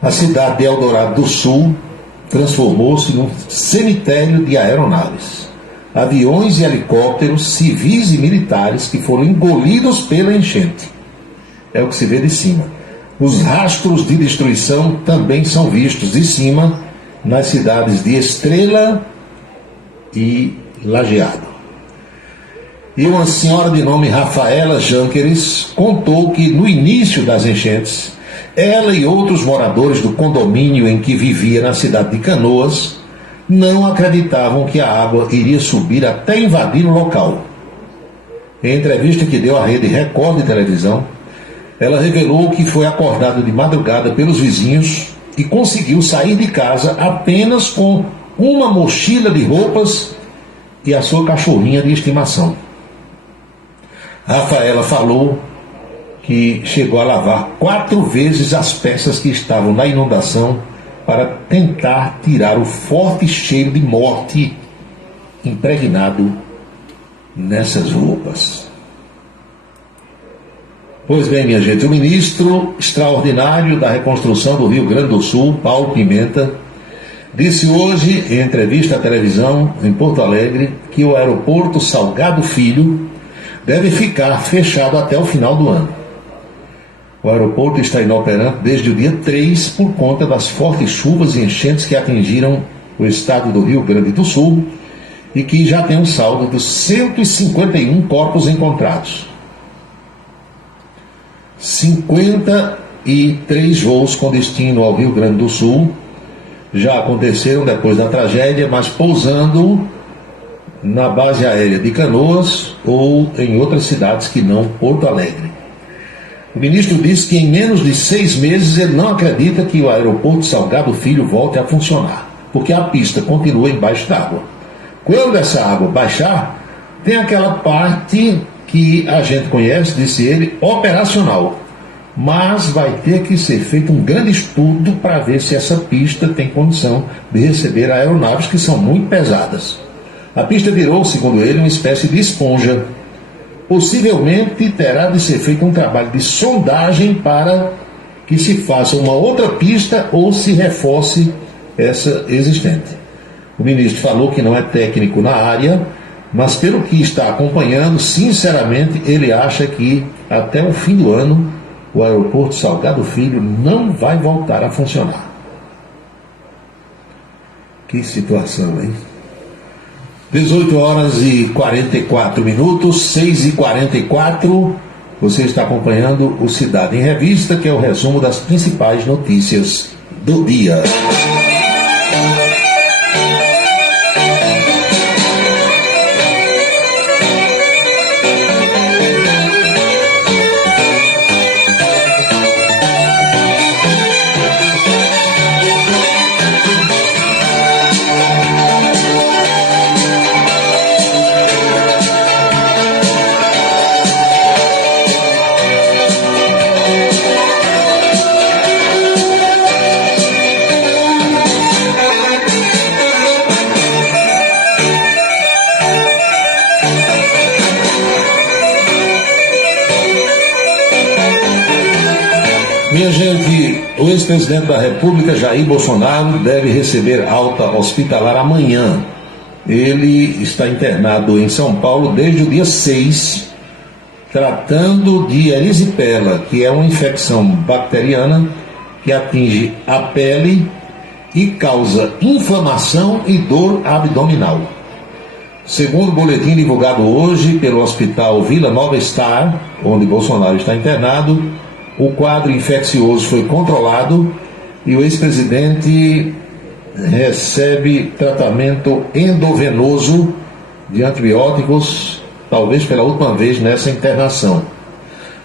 A cidade de Eldorado do Sul transformou-se num cemitério de aeronaves. Aviões e helicópteros civis e militares que foram engolidos pela enchente. É o que se vê de cima. Os rastros de destruição também são vistos de cima nas cidades de Estrela e Lajeado. E uma senhora de nome Rafaela Janqueres contou que no início das enchentes, ela e outros moradores do condomínio em que vivia na cidade de Canoas não acreditavam que a água iria subir até invadir o local. Em entrevista que deu à rede Record de televisão, ela revelou que foi acordada de madrugada pelos vizinhos e conseguiu sair de casa apenas com uma mochila de roupas e a sua cachorrinha de estimação. Rafaela falou que chegou a lavar 4 vezes as peças que estavam na inundação para tentar tirar o forte cheiro de morte impregnado nessas roupas. Pois bem, minha gente, o ministro extraordinário da reconstrução do Rio Grande do Sul, Paulo Pimenta, disse hoje, em entrevista à televisão em Porto Alegre, que o aeroporto Salgado Filho deve ficar fechado até o final do ano. O aeroporto está inoperante desde o dia 3 por conta das fortes chuvas e enchentes que atingiram o estado do Rio Grande do Sul e que já tem um saldo dos 151 corpos encontrados. 53 voos com destino ao Rio Grande do Sul já aconteceram depois da tragédia, mas pousando na base aérea de Canoas ou em outras cidades que não Porto Alegre. O ministro disse que em menos de 6 meses ele não acredita que o aeroporto Salgado Filho volte a funcionar, porque a pista continua embaixo d'água. Quando essa água baixar, tem aquela parte que a gente conhece, disse ele, operacional. Mas vai ter que ser feito um grande estudo para ver se essa pista tem condição de receber aeronaves que são muito pesadas. A pista virou, segundo ele, uma espécie de esponja. Possivelmente terá de ser feito um trabalho de sondagem para que se faça uma outra pista ou se reforce essa existente. O ministro falou que não é técnico na área, mas pelo que está acompanhando, sinceramente, ele acha que até o fim do ano o aeroporto Salgado Filho não vai voltar a funcionar. Que situação, hein? 18 horas e 44 minutos, 6h44, você está acompanhando o Cidade em Revista, que é o resumo das principais notícias do dia. Minha gente, o ex-presidente da República, Jair Bolsonaro, deve receber alta hospitalar amanhã. Ele está internado em São Paulo desde o dia 6, tratando de erisipela, que é uma infecção bacteriana que atinge a pele e causa inflamação e dor abdominal. Segundo o boletim divulgado hoje pelo Hospital Vila Nova Star, onde Bolsonaro está internado, o quadro infeccioso foi controlado e o ex-presidente recebe tratamento endovenoso de antibióticos, talvez pela última vez nessa internação.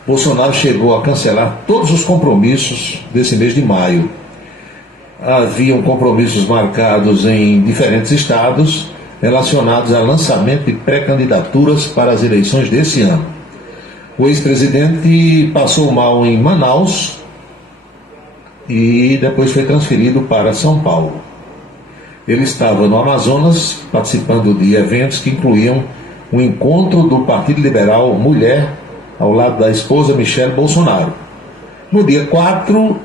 Bolsonaro chegou a cancelar todos os compromissos desse mês de maio. Haviam compromissos marcados em diferentes estados relacionados ao lançamento de pré-candidaturas para as eleições desse ano. O ex-presidente passou mal em Manaus e depois foi transferido para São Paulo. Ele estava no Amazonas participando de eventos que incluíam um encontro do Partido Liberal Mulher ao lado da esposa Michele Bolsonaro. No dia 4,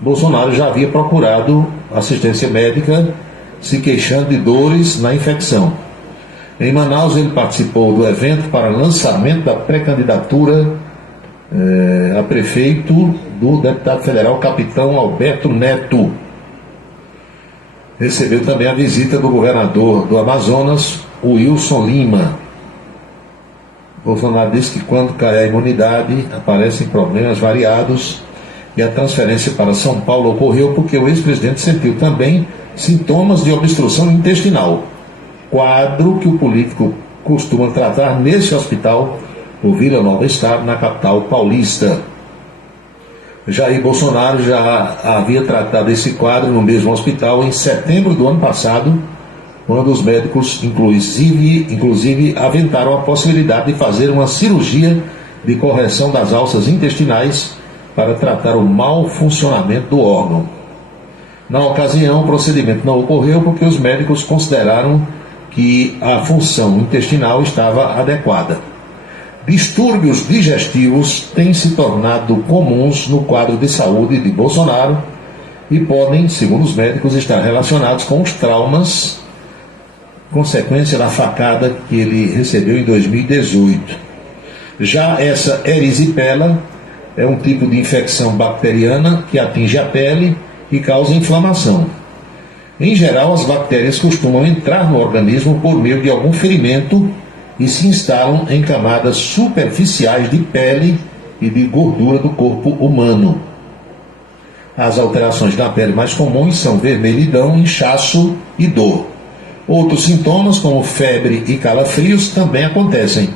Bolsonaro já havia procurado assistência médica, se queixando de dores na infecção. Em Manaus, ele participou do evento para lançamento da pré-candidatura a prefeito do deputado federal Capitão Alberto Neto. Recebeu também a visita do governador do Amazonas, Wilson Lima. Bolsonaro disse que quando cai a imunidade, aparecem problemas variados e a transferência para São Paulo ocorreu porque o ex-presidente sentiu também sintomas de obstrução intestinal, quadro que o político costuma tratar nesse hospital, o Vila Nova Estado, na capital paulista. Jair Bolsonaro já havia tratado esse quadro no mesmo hospital em setembro do ano passado, quando os médicos, inclusive aventaram a possibilidade de fazer uma cirurgia de correção das alças intestinais para tratar o mau funcionamento do órgão. Na ocasião, o procedimento não ocorreu porque os médicos consideraram que a função intestinal estava adequada. Distúrbios digestivos têm se tornado comuns no quadro de saúde de Bolsonaro e podem, segundo os médicos, estar relacionados com os traumas, consequência da facada que ele recebeu em 2018. Já essa erisipela é um tipo de infecção bacteriana que atinge a pele e causa inflamação. Em geral, as bactérias costumam entrar no organismo por meio de algum ferimento e se instalam em camadas superficiais de pele e de gordura do corpo humano. As alterações na pele mais comuns são vermelhidão, inchaço e dor. Outros sintomas, como febre e calafrios, também acontecem.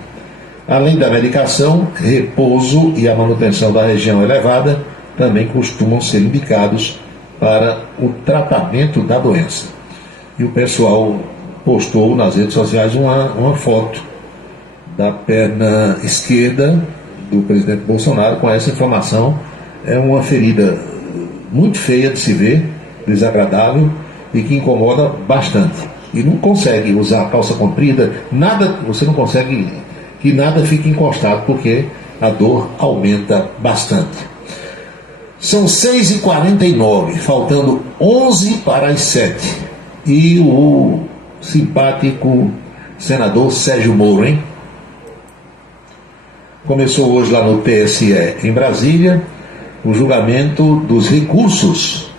Além da medicação, repouso e a manutenção da região elevada também costumam ser indicados para o tratamento da doença. E o pessoal postou nas redes sociais uma foto da perna esquerda do presidente Bolsonaro com essa informação. É uma ferida muito feia de se ver, desagradável e que incomoda bastante. E não consegue usar calça comprida, nada, você não consegue que nada fique encostado porque a dor aumenta bastante. São 6h49, faltando 11 para as 7. E o simpático senador Sérgio Moro, hein? Começou hoje lá no TSE em Brasília o julgamento dos recursos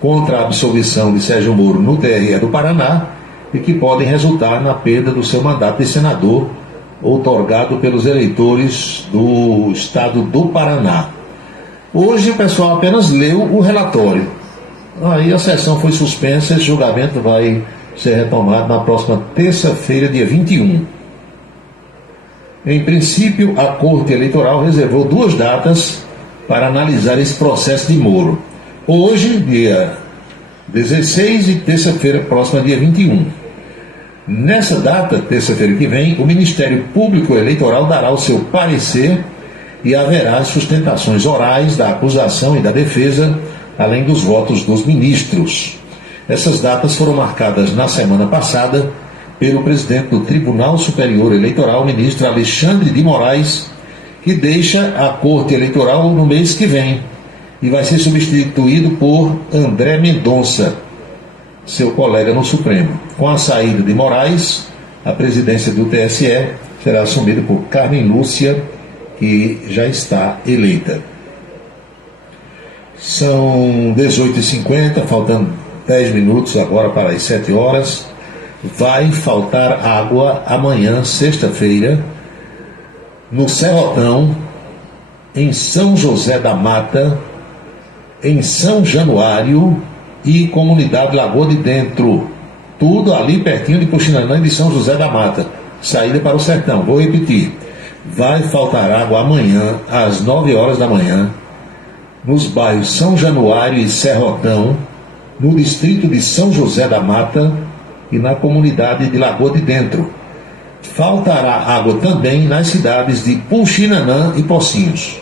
contra a absolvição de Sérgio Moro no TRE do Paraná e que podem resultar na perda do seu mandato de senador outorgado pelos eleitores do estado do Paraná. Hoje o pessoal apenas leu o relatório. Aí a sessão foi suspensa, esse julgamento vai ser retomado na próxima terça-feira, dia 21. Em princípio, a Corte Eleitoral reservou 2 datas para analisar esse processo de Moro. Hoje, dia 16 e terça-feira próxima, dia 21. Nessa data, terça-feira que vem, o Ministério Público Eleitoral dará o seu parecer e haverá sustentações orais da acusação e da defesa, além dos votos dos ministros. Essas datas foram marcadas na semana passada pelo presidente do Tribunal Superior Eleitoral, ministro Alexandre de Moraes, que deixa a Corte Eleitoral no mês que vem e vai ser substituído por André Mendonça, seu colega no Supremo. Com a saída de Moraes, a presidência do TSE será assumida por Carmen Lúcia, que já está eleita. São 18h50, faltando 10 minutos agora para as 7 horas. Vai faltar água amanhã, sexta-feira, no Serrotão, em São José da Mata, em São Januário e comunidade Lagoa de Dentro. Tudo ali pertinho de Puxinanã e de São José da Mata. Saída para o sertão. Vou repetir. Vai faltar água amanhã, às 9 horas da manhã, nos bairros São Januário e Serrotão, no distrito de São José da Mata e na comunidade de Lagoa de Dentro. Faltará água também nas cidades de Puxinanã e Pocinhos.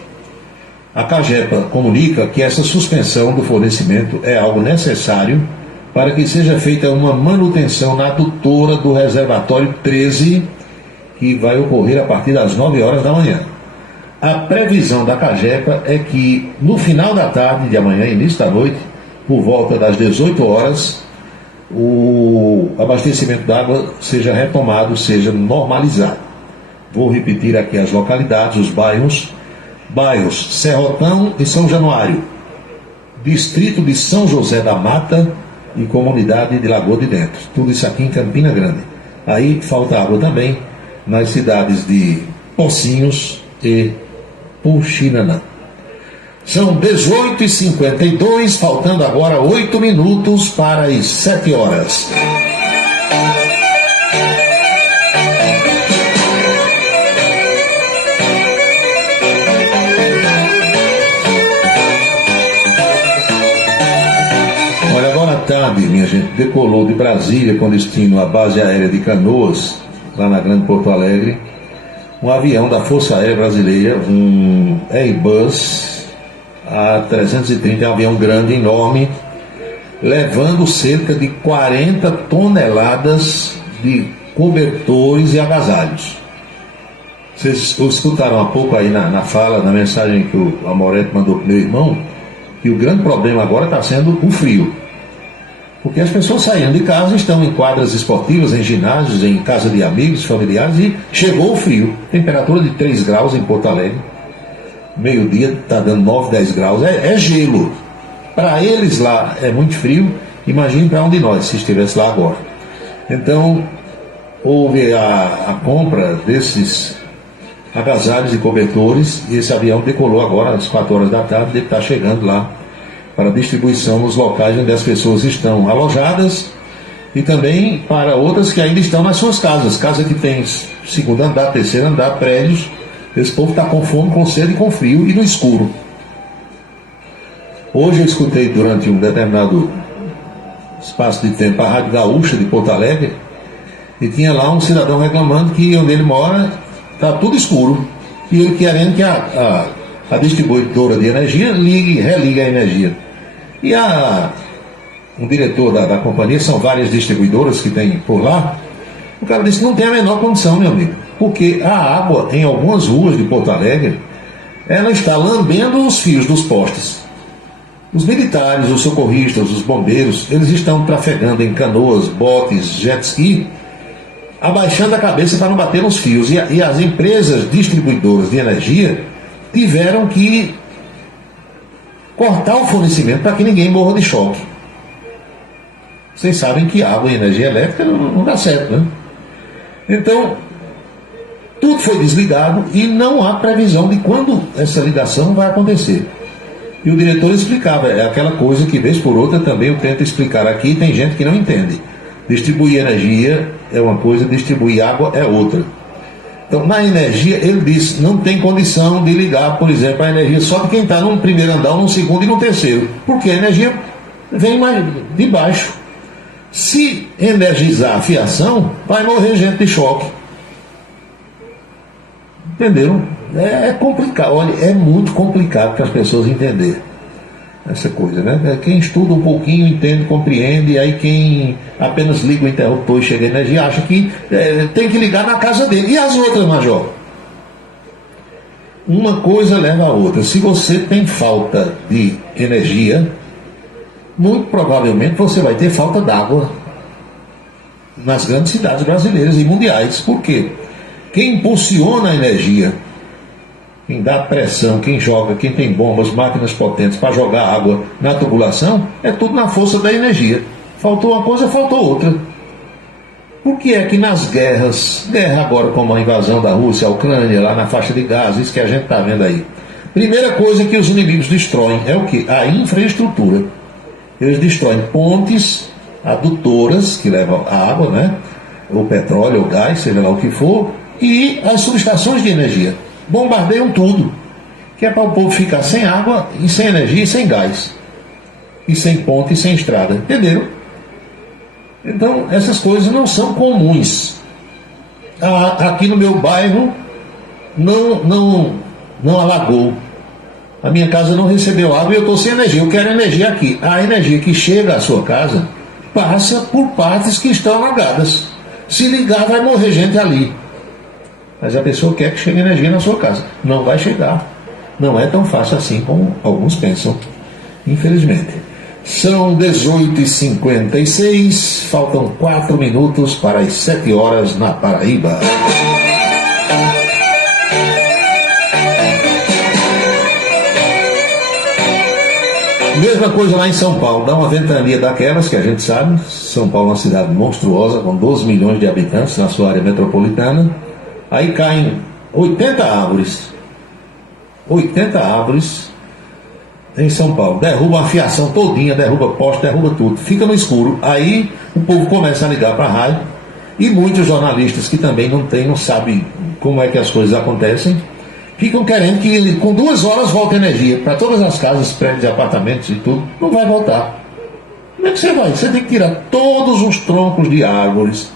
A Cagepa comunica que essa suspensão do fornecimento é algo necessário para que seja feita uma manutenção na adutora do reservatório 13, que vai ocorrer a partir das 9 horas da manhã. A previsão da Cagepa é que no final da tarde de amanhã, início da noite, por volta das 18 horas, o abastecimento d'água seja retomado, seja normalizado. Vou repetir aqui as localidades, os bairros Serrotão e São Januário, distrito de São José da Mata e comunidade de Lagoa de Dentro. Tudo isso aqui em Campina Grande. Aí falta água também nas cidades de Pocinhos e Puxinanã. São 18h52, faltando agora 8 minutos para as 7 horas. Olha, agora à tarde, minha gente, decolou de Brasília com destino à base aérea de Canoas, lá na Grande Porto Alegre, um avião da Força Aérea Brasileira, um Airbus A330, um avião grande, enorme, levando cerca de 40 toneladas de cobertores e agasalhos. Vocês escutaram há pouco aí na fala, na mensagem que o Amoretti mandou para o meu irmão, que o grande problema agora está sendo o frio. Porque as pessoas saíram de casa, estão em quadras esportivas, em ginásios, em casa de amigos, familiares, e chegou o frio. Temperatura de 3 graus em Porto Alegre. Meio-dia está dando 9, 10 graus. É gelo. Para eles lá é muito frio. Imagine para um de nós, se estivesse lá agora. Então, houve a compra desses agasalhos e cobertores, e esse avião decolou agora às 4 horas da tarde, deve estar chegando lá para distribuição nos locais onde as pessoas estão alojadas e também para outras que ainda estão nas suas casas. Casa que tem segundo andar, terceiro andar, prédios. Esse povo está com fome, com sede, com frio e no escuro. Hoje eu escutei durante um determinado espaço de tempo a Rádio Gaúcha de Porto Alegre e tinha lá um cidadão reclamando que onde ele mora está tudo escuro e ele querendo que a distribuidora de energia religue a energia. E um diretor da companhia, são várias distribuidoras que tem por lá, o cara disse que não tem a menor condição, meu amigo, porque a água em algumas ruas de Porto Alegre, ela está lambendo os fios dos postes. Os militares, os socorristas, os bombeiros, eles estão trafegando em canoas, botes, jet ski, abaixando a cabeça para não bater nos fios. E as empresas distribuidoras de energia tiveram que cortar o fornecimento para que ninguém morra de choque. Vocês sabem que água e energia elétrica não dá certo, né? Então, tudo foi desligado e não há previsão de quando essa ligação vai acontecer. E o diretor explicava, é aquela coisa que vez por outra também eu tento explicar aqui, tem gente que não entende. Distribuir energia é uma coisa, distribuir água é outra. Então, na energia, ele disse, não tem condição de ligar, por exemplo, a energia só de quem está no primeiro andar, no segundo e no terceiro, porque a energia vem mais de baixo. Se energizar a fiação, vai morrer gente de choque. Entenderam? É complicado, olha, é muito complicado para as pessoas entenderem essa coisa, né? Quem estuda um pouquinho entende, compreende, e aí quem apenas liga o interruptor e chega a energia acha que tem que ligar na casa dele. E as outras, Major? Uma coisa leva a outra. Se você tem falta de energia, muito provavelmente você vai ter falta d'água nas grandes cidades brasileiras e mundiais. Por quê? Quem impulsiona a energia, quem dá pressão, quem joga, quem tem bombas, máquinas potentes para jogar água na tubulação, é tudo na força da energia. Faltou uma coisa, faltou outra. Por que é que nas guerra agora como a invasão da Rússia, a Ucrânia, lá na faixa de Gaza, isso que a gente está vendo aí, Primeira coisa que os inimigos destroem é o quê? A infraestrutura. Eles destroem pontes, adutoras que levam a água, né? O petróleo, o gás, seja lá o que for, e as subestações de energia. Bombardeiam tudo, que é para o povo ficar sem água, e sem energia, e sem gás, e sem ponte, e sem estrada. Entenderam? Então, essas coisas não são comuns. Aqui no meu bairro não alagou. A minha casa não recebeu água e eu estou sem energia. Eu quero energia aqui. A energia que chega à sua casa passa por partes que estão alagadas. Se ligar, vai morrer gente ali. Mas a pessoa quer que chegue energia na sua casa. Não vai chegar. Não é tão fácil assim como alguns pensam, infelizmente. São 18h56, faltam 4 minutos para as 7 horas na Paraíba. Mesma coisa lá em São Paulo, dá uma ventania daquelas que a gente sabe. São Paulo é uma cidade monstruosa, com 12 milhões de habitantes na sua área metropolitana. Aí caem 80 árvores. 80 árvores em São Paulo. Derruba a fiação todinha, derruba poste, derruba tudo. Fica no escuro. Aí o povo começa a ligar para a rádio. E muitos jornalistas que também não sabem como é que as coisas acontecem, ficam querendo que com 2 horas volte energia para todas as casas, prédios, apartamentos e tudo. Não vai voltar. Como é que você vai? Você tem que tirar todos os troncos de árvores,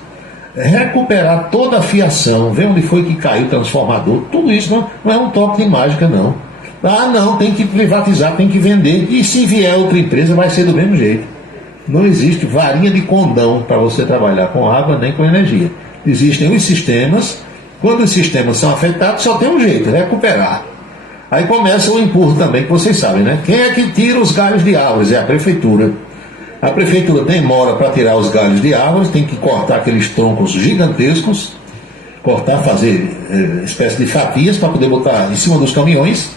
recuperar toda a fiação, ver onde foi que caiu o transformador. Tudo isso não é um toque de mágica, não. Ah, não, tem que privatizar, tem que vender. E se vier outra empresa, vai ser do mesmo jeito. Não existe varinha de condão para você trabalhar com água nem com energia. Existem os sistemas. Quando os sistemas são afetados, só tem um jeito, recuperar. Aí começa o empurro também, que vocês sabem, né? Quem é que tira os galhos de árvores? É a prefeitura. A prefeitura demora para tirar os galhos de árvores, tem que cortar aqueles troncos gigantescos, cortar, fazer espécie de fatias para poder botar em cima dos caminhões.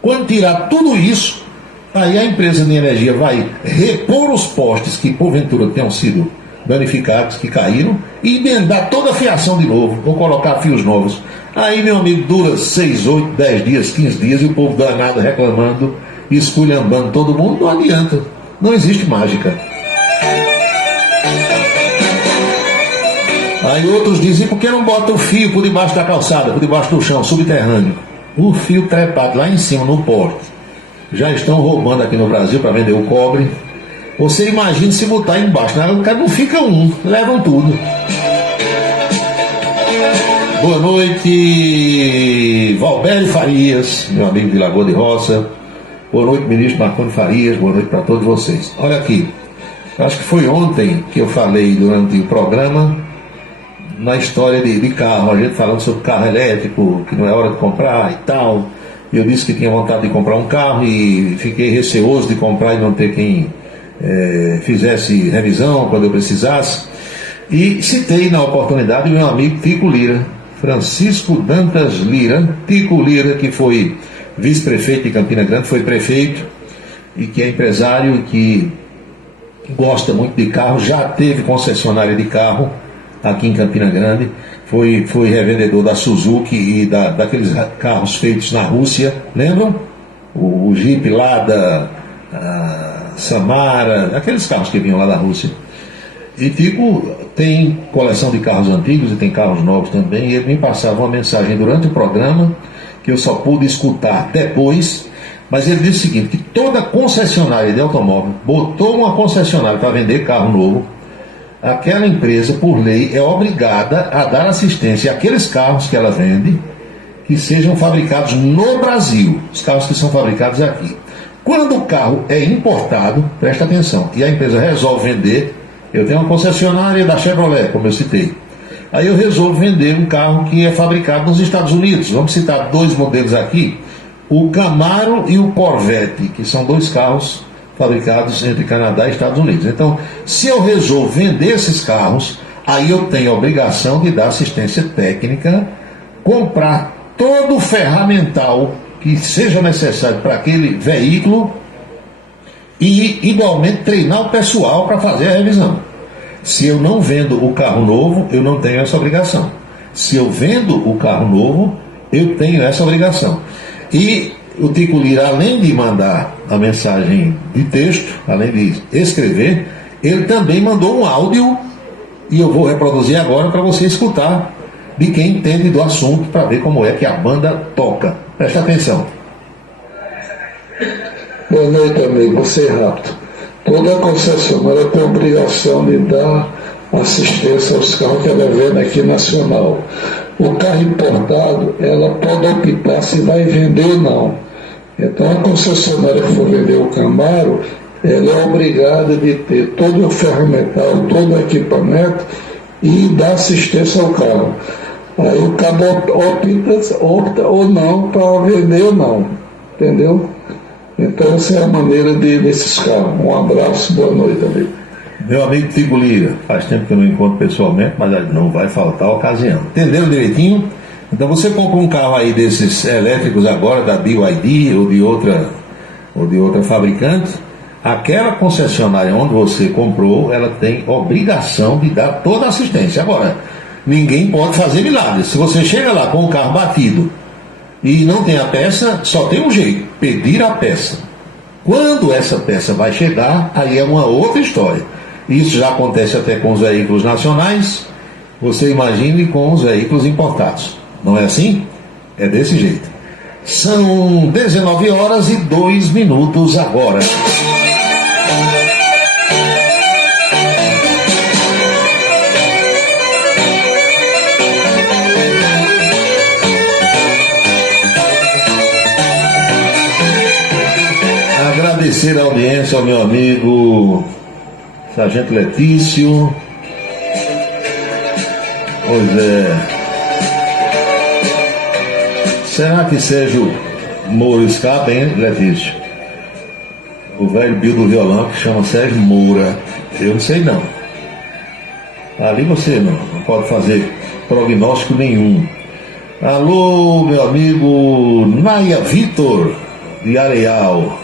Quando tirar tudo isso, aí a empresa de energia vai repor os postes que porventura tenham sido danificados, que caíram, e emendar toda a fiação de novo, ou colocar fios novos. Aí, meu amigo, dura 6, 8, 10 dias, 15 dias, e o povo danado reclamando, esculhambando todo mundo. Não adianta, não existe mágica. Aí outros dizem, por que não bota o fio por debaixo da calçada, por debaixo do chão, subterrâneo? O fio trepado lá em cima, no porte. Já estão roubando aqui no Brasil para vender o cobre. Você imagina se botar embaixo, né? O cara não fica um, levam tudo. Boa noite, Valbério Farias, meu amigo de Lagoa de Roça. Boa noite, ministro Marconi Farias. Boa noite para todos vocês. Olha aqui, acho que foi ontem que eu falei durante o programa na história de carro, a gente falando sobre carro elétrico, que não é hora de comprar e tal. Eu disse que tinha vontade de comprar um carro e fiquei receoso de comprar e não ter quem fizesse revisão quando eu precisasse. E citei na oportunidade o meu amigo Tico Lira, Francisco Dantas Lira, Tico Lira, que foi vice-prefeito de Campina Grande, foi prefeito e que é empresário e que gosta muito de carro, já teve concessionária de carro aqui em Campina Grande, foi revendedor da Suzuki e daqueles carros feitos na Rússia, lembram? O Jeep lá da Samara, aqueles carros que vinham lá da Rússia. E Tico tem coleção de carros antigos e tem carros novos também, e ele me passava uma mensagem durante o programa, que eu só pude escutar depois, mas ele disse o seguinte, que toda concessionária de automóvel botou uma concessionária para vender carro novo, aquela empresa, por lei, é obrigada a dar assistência àqueles carros que ela vende, que sejam fabricados no Brasil, os carros que são fabricados aqui. Quando o carro é importado, presta atenção, e a empresa resolve vender, eu tenho uma concessionária da Chevrolet, como eu citei, aí eu resolvo vender um carro que é fabricado nos Estados Unidos, vamos citar 2 modelos aqui, o Camaro e o Corvette, que são 2 carros fabricados entre Canadá e Estados Unidos. Então, se eu resolvo vender esses carros, aí eu tenho a obrigação de dar assistência técnica, comprar todo o ferramental que seja necessário para aquele veículo e, igualmente, treinar o pessoal para fazer a revisão. Se eu não vendo o carro novo, eu não tenho essa obrigação. Se eu vendo o carro novo, eu tenho essa obrigação. E o Tico Lira, além de mandar a mensagem de texto, além de escrever, ele também mandou um áudio, e eu vou reproduzir agora para você escutar de quem entende do assunto, para ver como é que a banda toca. Presta atenção. Boa noite, amigo. Você é rápido. Toda concessionária tem a obrigação de dar assistência aos carros que ela vende aqui nacional. O carro importado, ela pode optar se vai vender ou não. Então, a concessionária que for vender o Camaro, ela é obrigada de ter todo o ferramental, todo o equipamento e dar assistência ao carro. Aí o cabo opta ou não para vender ou não. Entendeu? Então, essa é a maneira desses carros. Um abraço, boa noite, amigo. Meu amigo Tico Lira, faz tempo que eu não encontro pessoalmente, mas não vai faltar a ocasião. Entenderam direitinho? Então você compra um carro aí desses elétricos agora, da BYD ou de outra fabricante, aquela concessionária onde você comprou, ela tem obrigação de dar toda a assistência. Agora, ninguém pode fazer milagre. Se você chega lá com o carro batido e não tem a peça, só tem um jeito: pedir a peça. Quando essa peça vai chegar, aí é uma outra história. Isso já acontece até com os veículos nacionais. Você imagine com os veículos importados. Não é assim? É desse jeito. São 19h02 agora. Agradecer a audiência ao meu amigo Sargento Letício. Pois é. Será que Sérgio Moura escapa, hein, Letício? O velho Bill do violão que chama Sérgio Moura. Eu não sei não. Ali você não pode fazer prognóstico nenhum. Alô, meu amigo Naia Vitor, de Areal.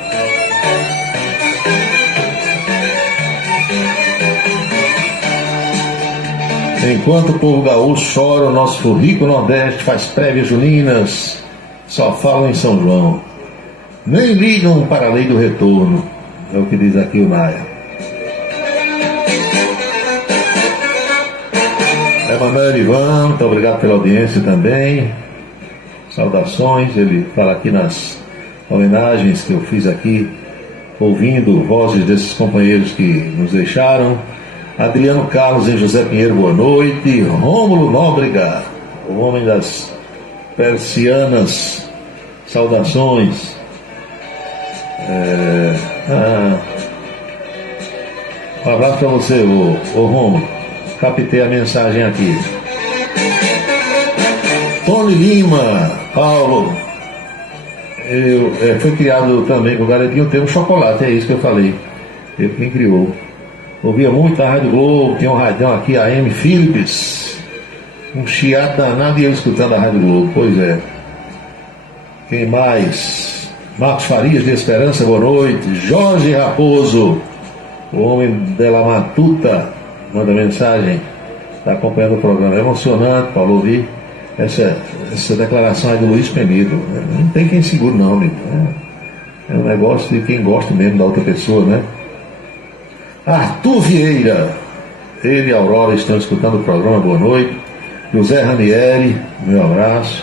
Enquanto o povo gaúcho chora, o nosso rico Nordeste faz prévias juninas, só falam em São João. Nem ligam para a lei do retorno, é o que diz aqui o Naia. Emanuel Ivan, muito obrigado pela audiência também. Saudações, ele fala aqui nas homenagens que eu fiz aqui, ouvindo vozes desses companheiros que nos deixaram. Adriano Carlos e José Pinheiro, boa noite. Rômulo Nóbrega, o homem das persianas, saudações. Um abraço para você, ô Rômulo. Captei a mensagem aqui. Tony Lima, Paulo. Foi criado também com o Garotinho Tem um Chocolate, é isso que eu falei. Ele quem criou. Ouvia muito a Rádio Globo, tinha um radião aqui, a AM Philips. Um chiado danado e eu escutando a Rádio Globo, pois é. Quem mais? Marcos Farias de Esperança, boa noite. Jorge Raposo, o homem dela Matuta, manda mensagem, está acompanhando o programa. É emocionante, Paulo, ouvir essa declaração aí do Luiz Penido. Não tem quem segure não, amigo. É um negócio de quem gosta mesmo da outra pessoa, né? Arthur Vieira, ele e a Aurora estão escutando o programa, boa noite. José Ranieri, meu abraço.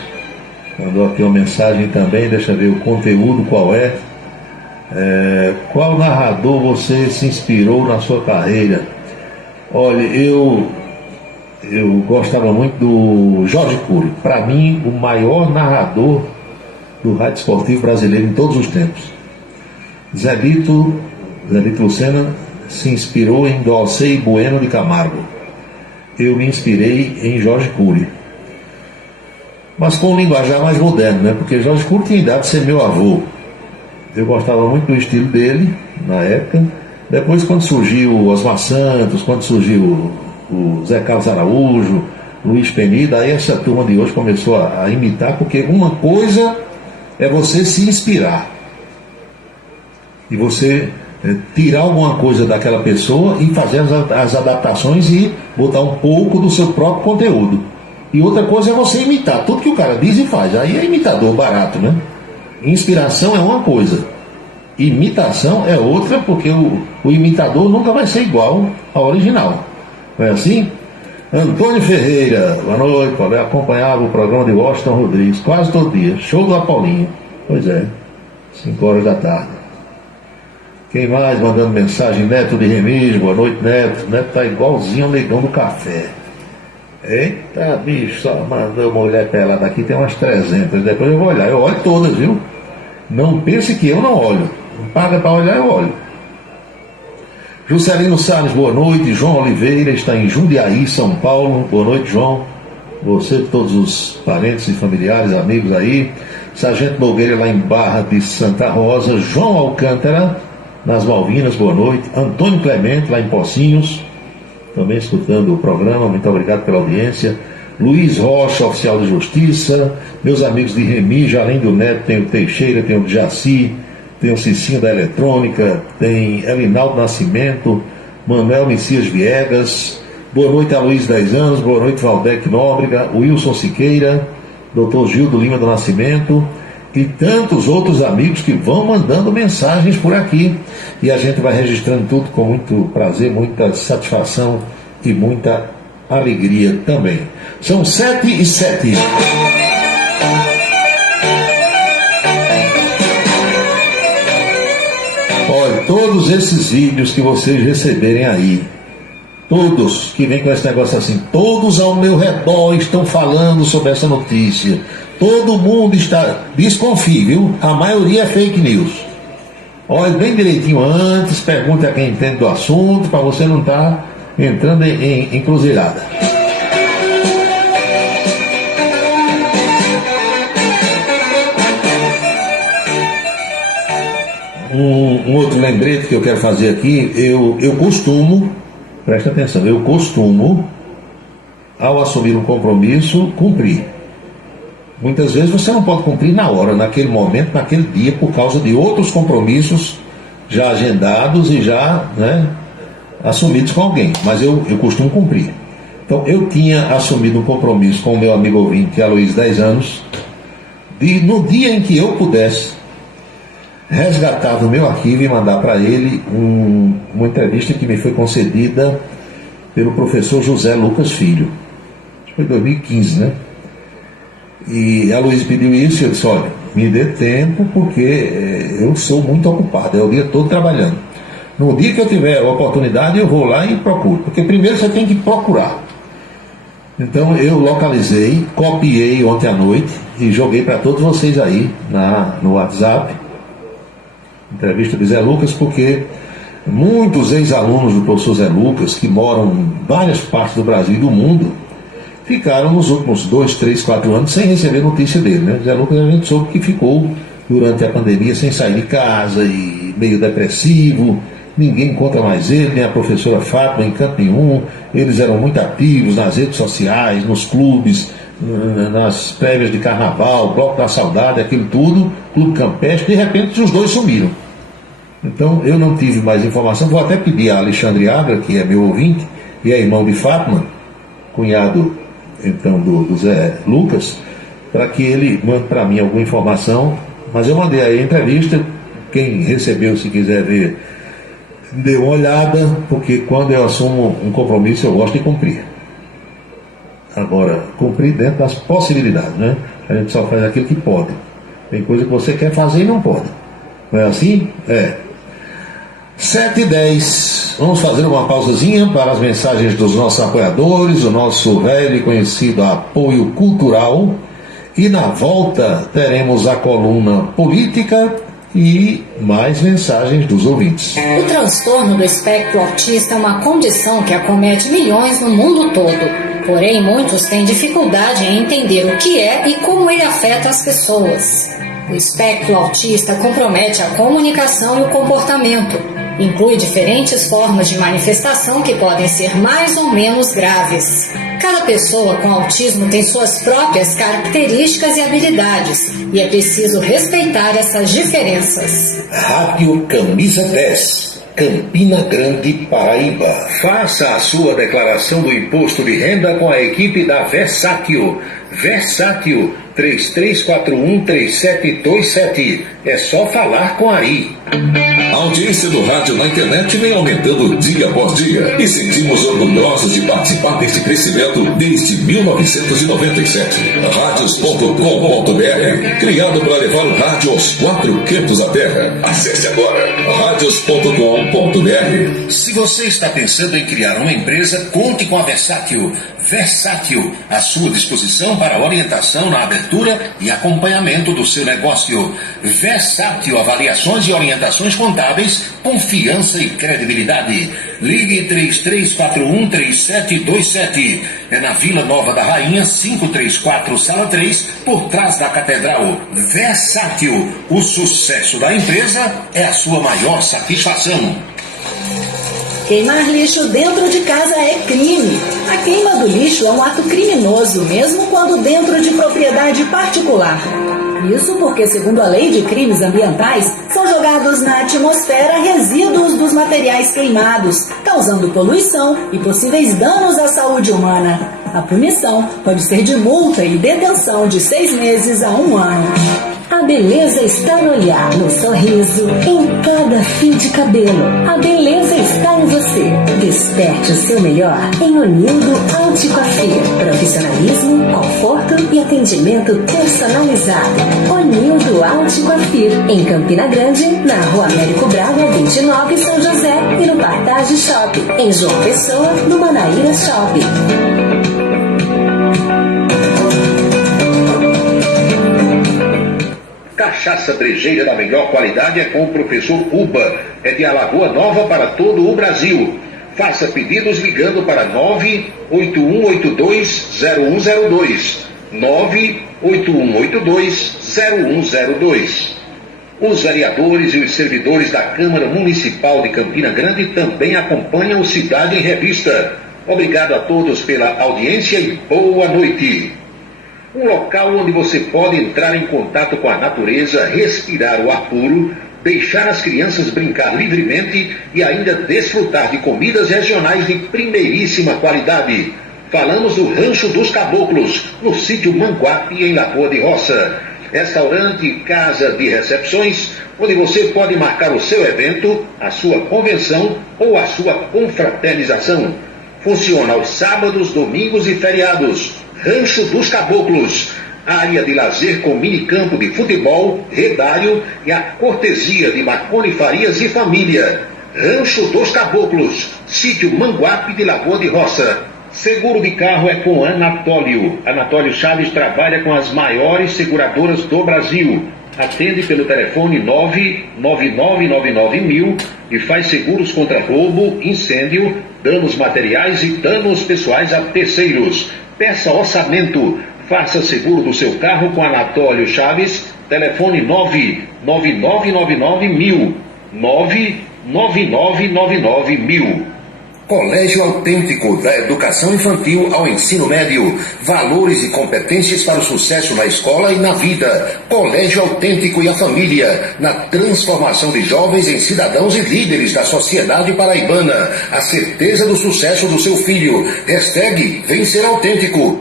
Mandou aqui uma mensagem também, deixa eu ver o conteúdo qual é. Qual narrador você se inspirou na sua carreira? Olha, eu gostava muito do Jorge Cury. Para mim, o maior narrador do rádio esportivo brasileiro em todos os tempos. Zé Lito Lucena se inspirou em Dalcei Bueno de Camargo. Eu me inspirei em Jorge Cury, mas com um linguajar mais moderno, né? Porque Jorge Cury tinha idade de ser meu avô. Eu gostava muito do estilo dele na época. Depois, quando surgiu o Osmar Santos, quando surgiu o Zé Carlos Araújo, Luiz Penido, aí essa turma de hoje começou a imitar, porque uma coisa é você se inspirar e você tirar alguma coisa daquela pessoa e fazer as adaptações e botar um pouco do seu próprio conteúdo. E outra coisa é você imitar tudo que o cara diz e faz. Aí é imitador barato, né? Inspiração é uma coisa, imitação é outra, porque o imitador nunca vai ser igual ao original. Não é assim? Antônio Ferreira, boa noite, Paulo. Eu acompanhava o programa de Washington Rodrigues quase todo dia. Show do Apolinho. Pois é, 5 horas da tarde. Quem mais mandando mensagem? Neto de Remígio, boa noite, Neto. Neto tá igualzinho ao Negão do Café. Eita, bicho, só mandou mulher pelada aqui, tem umas 300. Depois eu vou olhar, eu olho todas, viu? Não pense que eu não olho. Não paga para olhar, eu olho. Juscelino Salles, boa noite. João Oliveira está em Jundiaí, São Paulo. Boa noite, João. Você, todos os parentes e familiares, amigos aí. Sargento Nogueira lá em Barra de Santa Rosa. João Alcântara, nas Malvinas, boa noite. Antônio Clemente, lá em Pocinhos, também escutando o programa. Muito obrigado pela audiência. Luiz Rocha, oficial de justiça. Meus amigos de Remígio, além do Neto, tem o Teixeira, tem o Jaci, tem o Cicinho da Eletrônica, tem Elinaldo Nascimento, Manuel Messias Viegas. Boa noite a Luiz 10 anos, boa noite Valdec Nóbrega, Wilson Siqueira, Dr. Gildo Lima do Nascimento e tantos outros amigos que vão mandando mensagens por aqui. E a gente vai registrando tudo com muito prazer, muita satisfação e muita alegria também. São 7h07. Olha, todos esses vídeos que vocês receberem aí, todos que vêm com esse negócio assim, todos ao meu redor estão falando sobre essa notícia. Todo mundo está... Desconfie, viu? A maioria é fake news. Olha bem direitinho antes, pergunte a quem entende do assunto, para você não estar entrando em encruzilhada. Um outro lembrete que eu quero fazer aqui, eu costumo, presta atenção, eu costumo, ao assumir um compromisso, cumprir. Muitas vezes você não pode cumprir na hora, naquele momento, naquele dia, por causa de outros compromissos já agendados e já, né, assumidos com alguém, mas eu costumo cumprir. Então eu tinha assumido um compromisso com o meu amigo ouvinte, Aloysio, 10 anos, de no dia em que eu pudesse resgatar do meu arquivo e mandar para ele uma entrevista que me foi concedida pelo professor José Lucas Filho. Acho que foi 2015, né? E a Aloysio pediu isso e eu disse, olha, me dê tempo porque eu sou muito ocupado, é o dia todo trabalhando. No dia que eu tiver a oportunidade eu vou lá e procuro, porque primeiro você tem que procurar. Então eu localizei, copiei ontem à noite e joguei para todos vocês aí no WhatsApp, entrevista de Zé Lucas, porque muitos ex-alunos do professor Zé Lucas, que moram em várias partes do Brasil e do mundo, ficaram nos últimos 2, 3, 4 anos sem receber notícia dele, né? Zé Lucas, a gente soube que ficou durante a pandemia sem sair de casa e meio depressivo, ninguém encontra mais ele, nem a professora Fátima em canto nenhum. Eles eram muito ativos nas redes sociais, nos clubes, nas prévias de carnaval, Bloco da Saudade, aquilo tudo, Clube Campestre. De repente os dois sumiram. Então eu não tive mais informação. Vou até pedir a Alexandre Agra, que é meu ouvinte e é irmão de Fátima, cunhado então do Zé Lucas, para que ele mande para mim alguma informação. Mas eu mandei aí a entrevista, quem recebeu, se quiser ver, dê uma olhada, porque quando eu assumo um compromisso eu gosto de cumprir. Agora, cumprir dentro das possibilidades, né? A gente só faz aquilo que pode. Tem coisa que você quer fazer e não pode. Não é assim? É. 7h10. Vamos fazer uma pausazinha para as mensagens dos nossos apoiadores, o nosso velho e conhecido apoio cultural. E na volta teremos a coluna política e mais mensagens dos ouvintes. O transtorno do espectro autista é uma condição que acomete milhões no mundo todo. Porém, muitos têm dificuldade em entender o que é e como ele afeta as pessoas. O espectro autista compromete a comunicação e o comportamento. Inclui diferentes formas de manifestação que podem ser mais ou menos graves. Cada pessoa com autismo tem suas próprias características e habilidades, e é preciso respeitar essas diferenças. Rádio Camisa 10, Campina Grande, Paraíba. Faça a sua declaração do imposto de renda com a equipe da Versátil. Versátil 3341-3727. É só falar com Ari. A audiência do rádio na internet vem aumentando dia após dia e sentimos orgulhosos de participar deste crescimento desde 1997. Radios.com.br, criado para levar o rádio aos 4 cantos da terra. Acesse agora radios.com.br. Se você está pensando em criar uma empresa, conte com a Versátil. Versátil, à sua disposição para orientação na abertura e acompanhamento do seu negócio. Versátil, avaliações e orientações contábeis, confiança e credibilidade. Ligue 3341-3727. É na Vila Nova da Rainha, 534, Sala 3, por trás da Catedral. Versátil, o sucesso da empresa é a sua maior satisfação. Queimar lixo dentro de casa é crime. A queima do lixo é um ato criminoso, mesmo quando dentro de propriedade particular. Isso porque, segundo a Lei de Crimes Ambientais, são jogados na atmosfera resíduos dos materiais queimados, causando poluição e possíveis danos à saúde humana. A punição pode ser de multa e detenção de 6 meses a 1 ano. A beleza está no olhar, no sorriso, em cada fio de cabelo. A beleza está em você. Desperte o seu melhor em Onildo Alticoafir. Profissionalismo, conforto e atendimento personalizado. Onildo Alticoafir, em Campina Grande, na Rua Américo Braga, 29, São José, e no Partage Shopping, em João Pessoa, no Manaíra Shopping. Cachaça brejeira da melhor qualidade é com o professor Uba. É de Alagoa Nova para todo o Brasil. Faça pedidos ligando para 981820102. 981820102. Os vereadores e os servidores da Câmara Municipal de Campina Grande também acompanham o Cidade em Revista. Obrigado a todos pela audiência e boa noite. Um local onde você pode entrar em contato com a natureza, respirar o ar puro, deixar as crianças brincar livremente e ainda desfrutar de comidas regionais de primeiríssima qualidade. Falamos do Rancho dos Caboclos, no sítio Manguape, em Lagoa de Roça. Restaurante e casa de recepções, onde você pode marcar o seu evento, a sua convenção ou a sua confraternização. Funciona aos sábados, domingos e feriados. Rancho dos Caboclos, área de lazer com minicampo de futebol, redário e a cortesia de Marconi Farias e família. Rancho dos Caboclos, sítio Manguape de Lagoa de Roça. Seguro de carro é com Anatólio. Anatólio Chaves trabalha com as maiores seguradoras do Brasil. Atende pelo telefone 99999.000 e faz seguros contra roubo, incêndio, danos materiais e danos pessoais a terceiros. Peça orçamento. Faça seguro do seu carro com Anatólio Chaves. Telefone 99999.000. 99999.000. Colégio Autêntico, da educação infantil ao ensino médio. Valores e competências para o sucesso na escola e na vida. Colégio Autêntico e a família, na transformação de jovens em cidadãos e líderes da sociedade paraibana. A certeza do sucesso do seu filho. Hashtag Vem Ser Autêntico.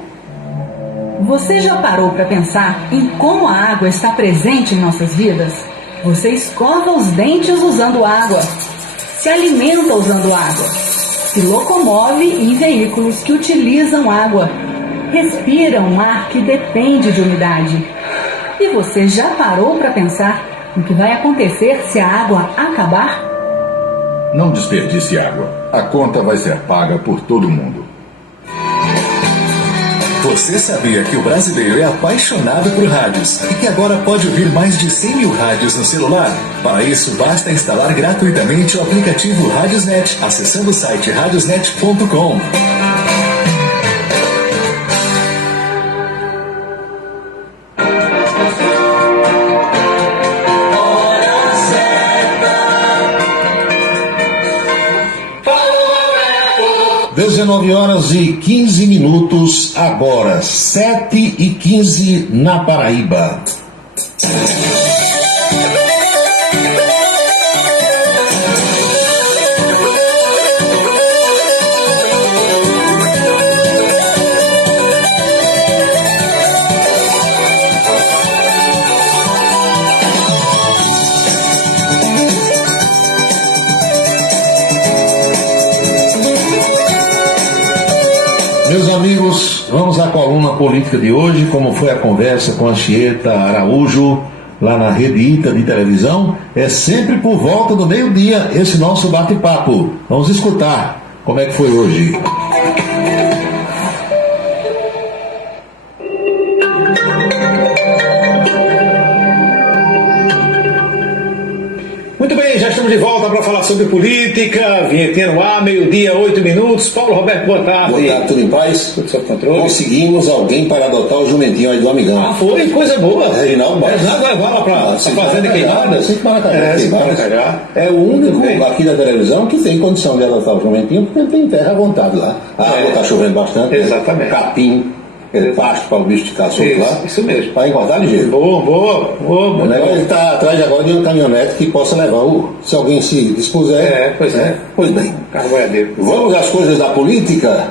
Você já parou para pensar em como a água está presente em nossas vidas? Você escova os dentes usando água. Se alimenta usando água. Se locomove em veículos que utilizam água. Respira um ar que depende de umidade. E você já parou para pensar no que vai acontecer se a água acabar? Não desperdice água. A conta vai ser paga por todo mundo. Você sabia que o brasileiro é apaixonado por rádios e que agora pode ouvir mais de 100 mil rádios no celular? Para isso, basta instalar gratuitamente o aplicativo Radiosnet, acessando o site radiosnet.com. (19h15) agora 7h15 na Paraíba. amigos, vamos à coluna política de hoje, como foi a conversa com a Anchieta Araújo, lá na Rede Ita de televisão. É sempre por volta do meio-dia esse nosso bate-papo. Vamos escutar como é que foi hoje. Muito bem, já estamos de volta para falar sobre política. Vinhetinha no ar, meio-dia, 8 minutos. Paulo Roberto, boa tarde. Boa tarde, tudo em paz? Tudo sob controle. Conseguimos alguém para adotar o jumentinho aí do amigão. Ah, foi? Coisa boa. Reginaldo Borges. Reginaldo vai lá para a Fazenda Queimada. Sim, Maracajá. É o único aqui da televisão que tem condição de adotar o jumentinho, porque ele tem terra à vontade lá. A água está chovendo bastante. Exatamente. Capim. Pasto para o bicho ficar solto lá. Isso mesmo. Para engordar ligeiro. Boa. Ele está atrás agora de uma caminhonete que possa levar se alguém se dispuser. Pois bem. Carboiadeiro. Vamos às coisas da política.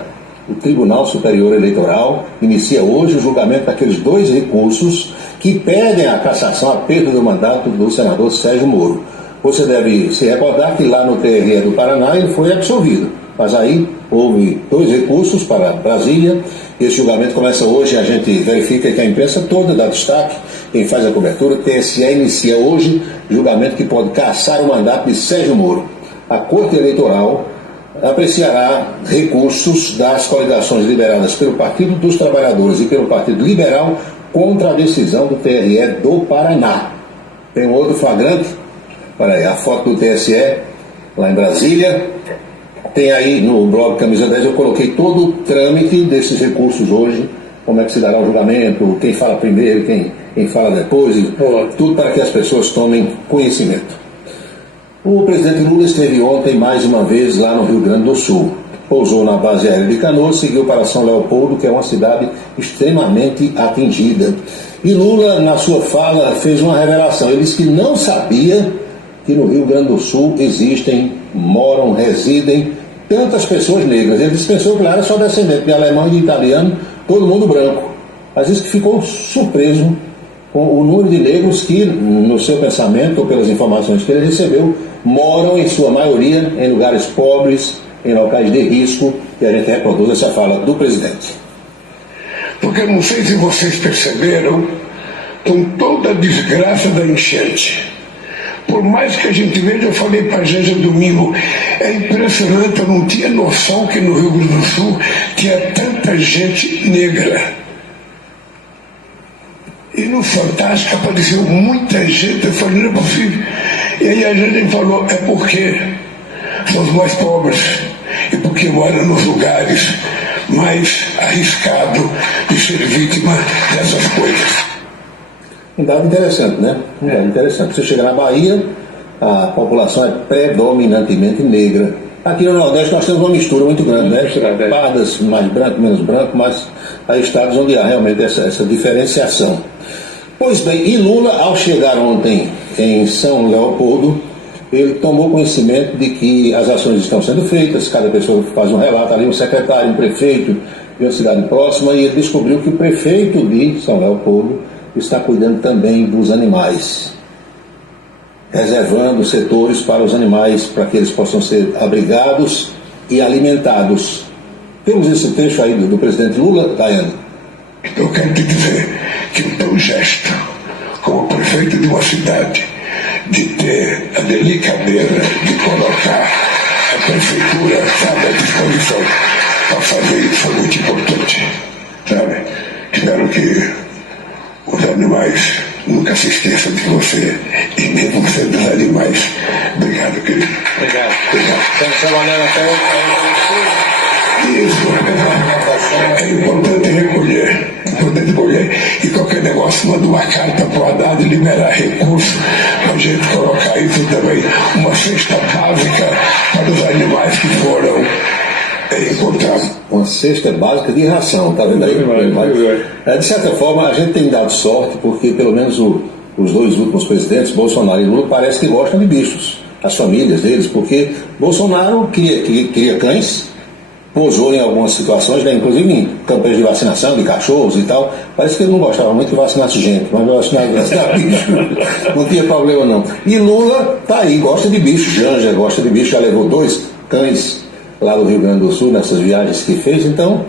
O Tribunal Superior Eleitoral inicia hoje o julgamento daqueles 2 recursos que pedem a cassação, a perda do mandato do senador Sérgio Moro. Você deve se recordar que lá no TRE do Paraná ele foi absolvido. Mas aí houve 2 recursos para Brasília. Esse julgamento começa hoje, a gente verifica que a imprensa toda dá destaque, quem faz a cobertura. O TSE inicia hoje julgamento que pode cassar o mandato de Sérgio Moro. A Corte Eleitoral apreciará recursos das coligações lideradas pelo Partido dos Trabalhadores e pelo Partido Liberal contra a decisão do TRE do Paraná. Tem um outro flagrante, olha aí, a foto do TSE lá em Brasília. Tem aí no blog Camisa 10, eu coloquei todo o trâmite desses recursos hoje, como é que se dará o julgamento, quem fala primeiro, quem fala depois, tudo para que as pessoas tomem conhecimento. O presidente Lula esteve ontem mais uma vez lá no Rio Grande do Sul. Pousou na base aérea de Canoas, seguiu para São Leopoldo, que é uma cidade extremamente atingida. E Lula, na sua fala, fez uma revelação. Ele disse que não sabia que no Rio Grande do Sul moram, residem tantas pessoas negras. Ele disse que pensou que lá era só descendente de alemão e de italiano, todo mundo branco. Mas disse que ficou surpreso com o número de negros que, no seu pensamento, ou pelas informações que ele recebeu, moram em sua maioria em lugares pobres, em locais de risco, e a gente reproduz essa fala do presidente. Porque não sei se vocês perceberam, com toda a desgraça da enchente, por mais que a gente veja, eu falei para a Janja domingo, é impressionante, eu não tinha noção que no Rio Grande do Sul tinha tanta gente negra. E no Fantástico apareceu muita gente, eu falei, não é possível. E aí a gente falou, é porque são os mais pobres, e porque moram nos lugares mais arriscados de ser vítima dessas coisas. Um dado interessante, né? Um dado interessante. Você chega na Bahia, a população é predominantemente negra. Aqui no Nordeste nós temos uma mistura muito grande, né? Pardas, mais branco, menos branco, mas há estados onde há realmente essa diferenciação. Pois bem, e Lula, ao chegar ontem em São Leopoldo, ele tomou conhecimento de que as ações estão sendo feitas, cada pessoa faz um relato ali, um secretário, um prefeito de uma cidade próxima, e ele descobriu que o prefeito de São Leopoldo está cuidando também dos animais, reservando setores para os animais, para que eles possam ser abrigados e alimentados. Temos esse trecho aí do presidente Lula, Daiane. Eu quero te dizer que o teu gesto, como prefeito de uma cidade, de ter a delicadeira de colocar a prefeitura, sabe, à disposição para fazer isso, foi muito importante, sabe? Espero que os animais nunca se esqueçam de você, e mesmo sendo dos animais. Obrigado, querido. Obrigado. Estamos trabalhando até isso. É importante recolher. E qualquer negócio, manda uma carta para o Haddad liberar recursos para a gente colocar isso também. Uma cesta básica para os animais que foram encontrados. Uma cesta básica de ração, tá vendo aí? De certa forma, a gente tem dado sorte, porque pelo menos os 2 últimos presidentes, Bolsonaro e Lula, parece que gostam de bichos, as famílias deles, porque Bolsonaro queria cães, posou em algumas situações, né, inclusive em campanhas de vacinação de cachorros e tal. Parece que ele não gostava muito que vacinasse gente, mas vacinar bicho não tinha problema não. E Lula tá aí, gosta de bicho, Janja gosta de bicho, já levou 2 cães lá do Rio Grande do Sul nessas viagens que fez. Então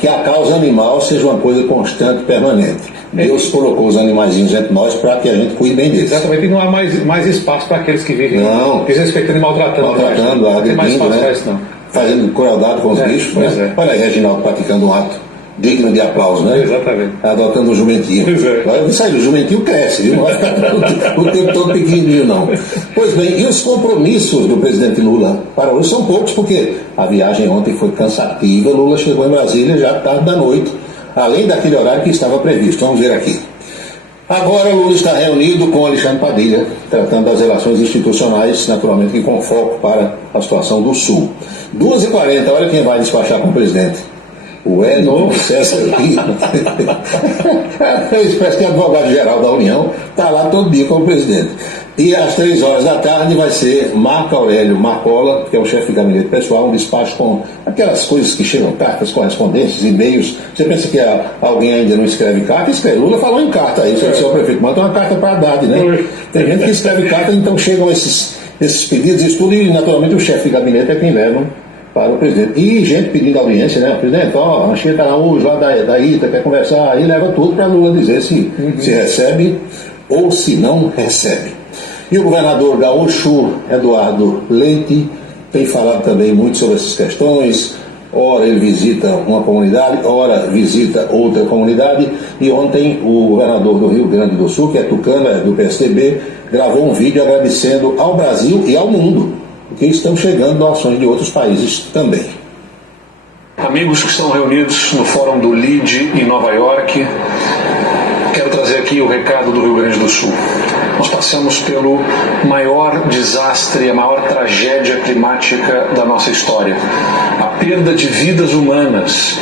que a causa animal seja uma coisa constante, permanente. Deus colocou os animaizinhos entre nós para que a gente cuide bem deles. Exatamente, e não há mais espaço para aqueles que vivem desrespeitando e maltratando, agredindo, tem mais espaço né? para isso, não. Fazendo crueldade com os bichos. Né? Olha aí, Reginaldo praticando um ato digno de aplauso, né? Exatamente. Adotando um jumentinho. Agora isso aí, o jumentinho cresce, viu? Não vai ficar o tempo todo pequenininho, não. Pois bem, e os compromissos do presidente Lula para hoje são poucos, porque a viagem ontem foi cansativa. Lula chegou em Brasília já tarde da noite, além daquele horário que estava previsto. Vamos ver aqui. Agora Lula está reunido com Alexandre Padilha, tratando das relações institucionais, naturalmente que com foco para a situação do Sul. 2h40, olha quem vai despachar com o presidente. O Hélio César Lima, uma espécie de advogado-geral da União, está lá todo dia com o presidente. E às 3 horas da tarde vai ser Marco Aurélio Marcola, que é o chefe de gabinete pessoal, um despacho com aquelas coisas que chegam, cartas, correspondências, e-mails. Você pensa que alguém ainda não escreve carta? Escreve. Lula falou em carta aí, o senhor prefeito manda uma carta para a Haddad, né? Tem gente que escreve carta, então chegam esses pedidos, isso tudo, e naturalmente o chefe de gabinete é quem leva para o presidente. E gente pedindo audiência, né? Presidente, ó, Anchieta Araújo lá da ITA quer conversar, aí leva tudo para Lula dizer se recebe ou se não recebe. E o governador gaúcho, Eduardo Leite, tem falado também muito sobre essas questões. Ora ele visita uma comunidade, ora visita outra comunidade. E ontem o governador do Rio Grande do Sul, que é tucano, do PSDB, gravou um vídeo agradecendo ao Brasil e ao mundo, porque estão chegando doações de outros países também. Amigos que estão reunidos no Fórum do LIDE em Nova York, quero trazer aqui o recado do Rio Grande do Sul. Nós passamos pelo maior desastre, a maior tragédia climática da nossa história. A perda de vidas humanas,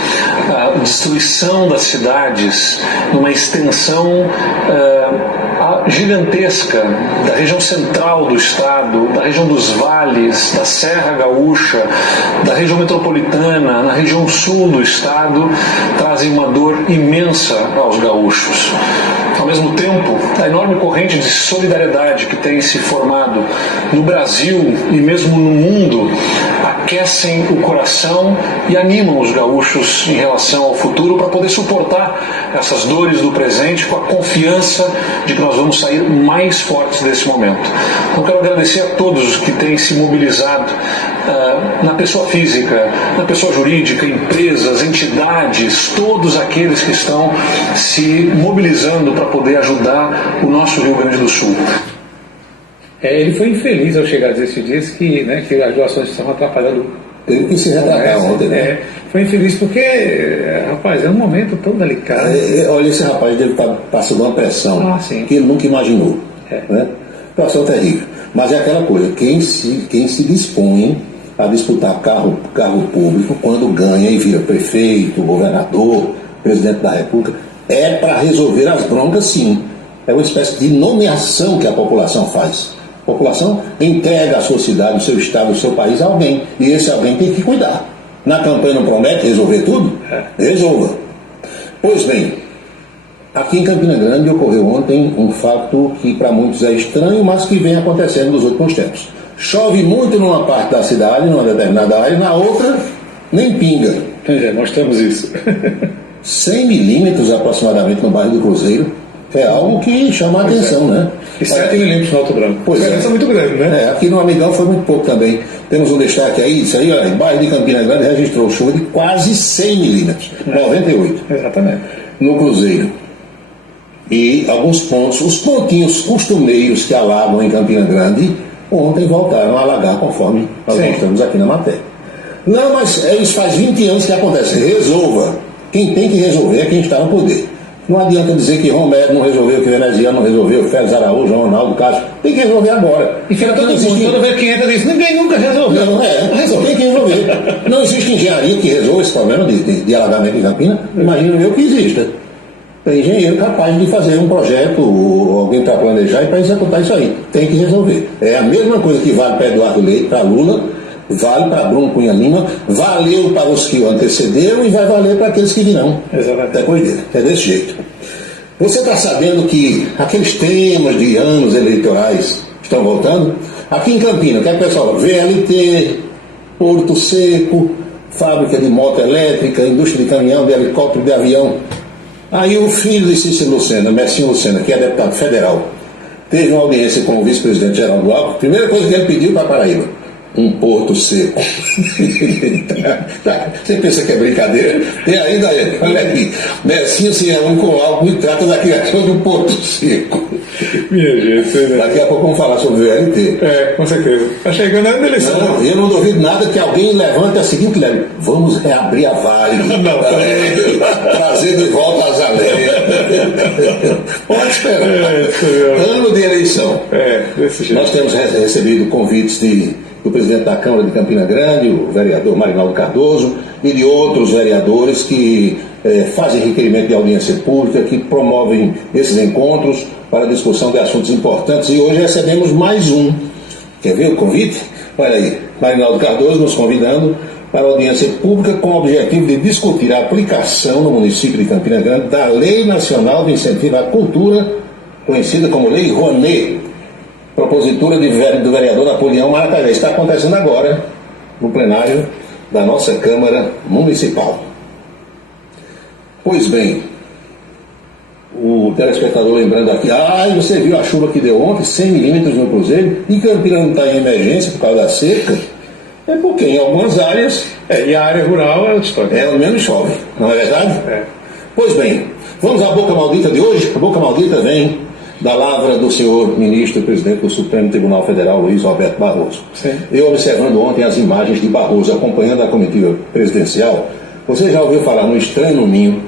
a destruição das cidades, numa extensão gigantesca da região central do estado, da região dos vales, da Serra Gaúcha, da região metropolitana, na região sul do estado, trazem uma dor imensa aos gaúchos. Ao mesmo tempo, a enorme corrente de solidariedade que tem se formado no Brasil e mesmo no mundo aquecem o coração e animam os gaúchos em relação ao futuro para poder suportar essas dores do presente com a confiança de que nós vamos sair mais fortes desse momento. Então quero agradecer a todos que têm se mobilizado na pessoa física, na pessoa jurídica, empresas, entidades, todos aqueles que estão se mobilizando para poder ajudar o nosso Rio Grande do Sul. Ele foi infeliz ao chegar esses dias que as doações estavam atrapalhando. Teve que se retratar ontem, né? Foi infeliz porque, rapaz, é um momento tão delicado. Olha, esse rapaz deve estar passando uma pressão que ele nunca imaginou. Né? Pressão terrível. Mas é aquela coisa, quem se dispõe a disputar cargo público, quando ganha e vira prefeito, governador, presidente da República, é para resolver as broncas, sim. É uma espécie de nomeação que a população faz. A população entrega a sua cidade, o seu estado, o seu país a alguém. E esse alguém tem que cuidar. Na campanha não promete resolver tudo? Resolva. Pois bem, aqui em Campina Grande ocorreu ontem um fato que para muitos é estranho, mas que vem acontecendo nos últimos tempos. Chove muito numa parte da cidade, numa determinada área, na outra nem pinga. Nós temos isso. 100 milímetros aproximadamente no bairro do Cruzeiro. É algo que chama a atenção, né? E 7 milímetros no Alto Branco. Pois é. Isso é muito grande, né? Aqui no Amigão foi muito pouco também. Temos um destaque aí, isso aí, olha, o bairro de Campina Grande registrou chuva de quase 100 milímetros. 98. Exatamente. No Cruzeiro. E alguns pontos, os pontinhos costumeiros que alagam em Campina Grande, ontem voltaram a alagar, conforme nós mostramos aqui na matéria. Não, mas isso faz 20 anos que acontece. Resolva. Quem tem que resolver é quem está no poder. Não adianta dizer que Romero não resolveu, que Veneziano não resolveu, Félix Araújo, Ronaldo Castro. Tem que resolver agora. E fica todo mundo, toda vez que entra, diz, ninguém nunca resolveu. Não, tem que resolver. Não existe engenharia que resolva esse problema de alagamento em Campina. Imagino eu que exista. Tem engenheiro capaz de fazer um projeto, ou alguém para planejar e para executar isso aí. Tem que resolver. É a mesma coisa que vale para Eduardo Leite, para Lula, vale para Bruno Cunha Lima, valeu para os que o antecederam e vai valer para aqueles que virão depois dele. É desse jeito. Você está sabendo que aqueles temas de anos eleitorais estão voltando? Aqui em Campinas, o que é que o pessoal fala? VLT, Porto Seco, fábrica de moto elétrica, indústria de caminhão, de helicóptero, de avião. Aí o filho de Cícero Lucena, Messinho Lucena, que é deputado federal, teve uma audiência com o vice-presidente Geraldo Alckmin. Primeira coisa que ele pediu para Paraíba: um porto seco. Você pensa que é brincadeira? Tem ainda ele, olha aqui, Messinho se reúne com Alckmin e trata da criação de um porto seco. Minha gente, daqui a pouco vamos falar sobre o VLT. Com certeza. Está chegando a eleição. Não, eu não duvido nada que alguém levante a seguinte leve: vamos reabrir a Vale. Trazer de volta as aleias. Pode esperar. Ano de eleição. Desse jeito. Nós temos recebido convites do presidente da Câmara de Campina Grande, o vereador Marinaldo Cardoso, e de outros vereadores que fazem requerimento de audiência pública, que promovem esses encontros para a discussão de assuntos importantes. E hoje recebemos mais um. Quer ver o convite? Olha aí, Marinaldo Cardoso nos convidando para a audiência pública com o objetivo de discutir a aplicação no município de Campina Grande da Lei Nacional de Incentivo à Cultura, conhecida como Lei Rouanet, propositura do vereador Napoleão Maracanã. Está acontecendo agora no plenário da nossa Câmara Municipal. Pois bem, o telespectador lembrando aqui: você viu a chuva que deu ontem, 100 milímetros no Cruzeiro, e Campina não está em emergência por causa da seca? É porque em algumas áreas... e a área rural é outra história. Menos chove, não é verdade? Pois bem, vamos à boca maldita de hoje. A boca maldita vem da lavra do senhor ministro e presidente do Supremo Tribunal Federal, Luiz Roberto Barroso. Sim. Eu, observando ontem as imagens de Barroso acompanhando a comitiva presidencial, você já ouviu falar no estranho no ninho?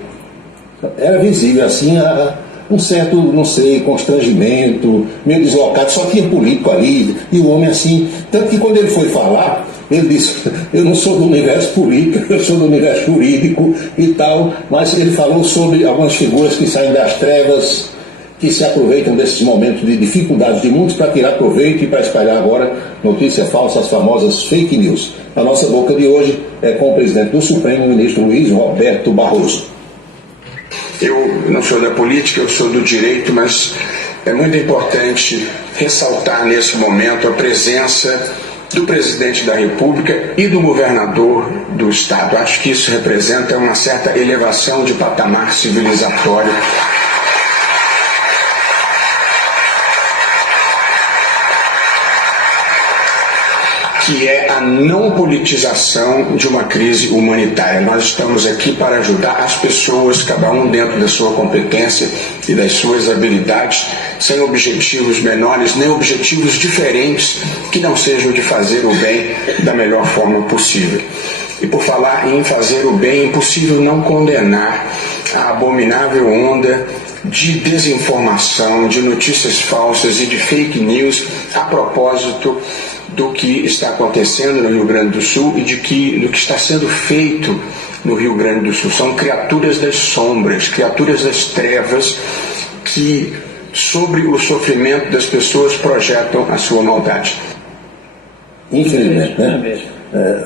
Era visível assim um certo, não sei, constrangimento, meio deslocado, só tinha político ali, e o homem assim, tanto que quando ele foi falar, ele disse: eu não sou do universo político, eu sou do universo jurídico e tal, mas ele falou sobre algumas figuras que saem das trevas, que se aproveitam desses momentos de dificuldades de muitos para tirar proveito e para espalhar agora notícia falsa, as famosas fake news. A nossa boca de hoje é com o presidente do Supremo, o ministro Luiz Roberto Barroso. Eu não sou da política, eu sou do direito, mas é muito importante ressaltar nesse momento a presença do presidente da República e do governador do Estado. Acho que isso representa uma certa elevação de patamar civilizatório. Que é a não politização de uma crise humanitária. Nós estamos aqui para ajudar as pessoas, cada um dentro da sua competência e das suas habilidades, sem objetivos menores, nem objetivos diferentes que não sejam de fazer o bem da melhor forma possível. E por falar em fazer o bem, é impossível não condenar a abominável onda de desinformação, de notícias falsas e de fake news a propósito do que está acontecendo no Rio Grande do Sul e do que está sendo feito no Rio Grande do Sul. São criaturas das sombras, criaturas das trevas que, sobre o sofrimento das pessoas, projetam a sua maldade. Infelizmente, né?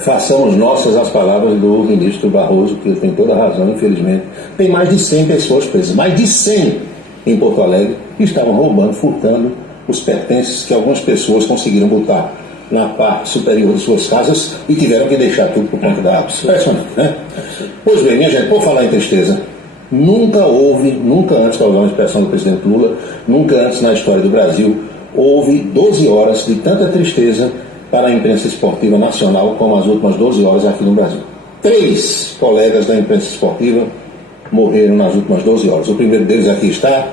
Façamos nossas as palavras do ministro Barroso, que tem toda a razão, infelizmente. Tem mais de 100 pessoas presas, mais de 100 em Porto Alegre, que estavam roubando, furtando os pertences que algumas pessoas conseguiram botar na parte superior de suas casas e tiveram que deixar tudo por conta da água. Impressionante, né? Pois bem, minha gente, por falar em tristeza, nunca antes, para usar uma expressão do presidente Lula, nunca antes na história do Brasil, houve 12 horas de tanta tristeza para a imprensa esportiva nacional como as últimas 12 horas aqui no Brasil. 3 colegas da imprensa esportiva morreram nas últimas 12 horas. O primeiro deles aqui está,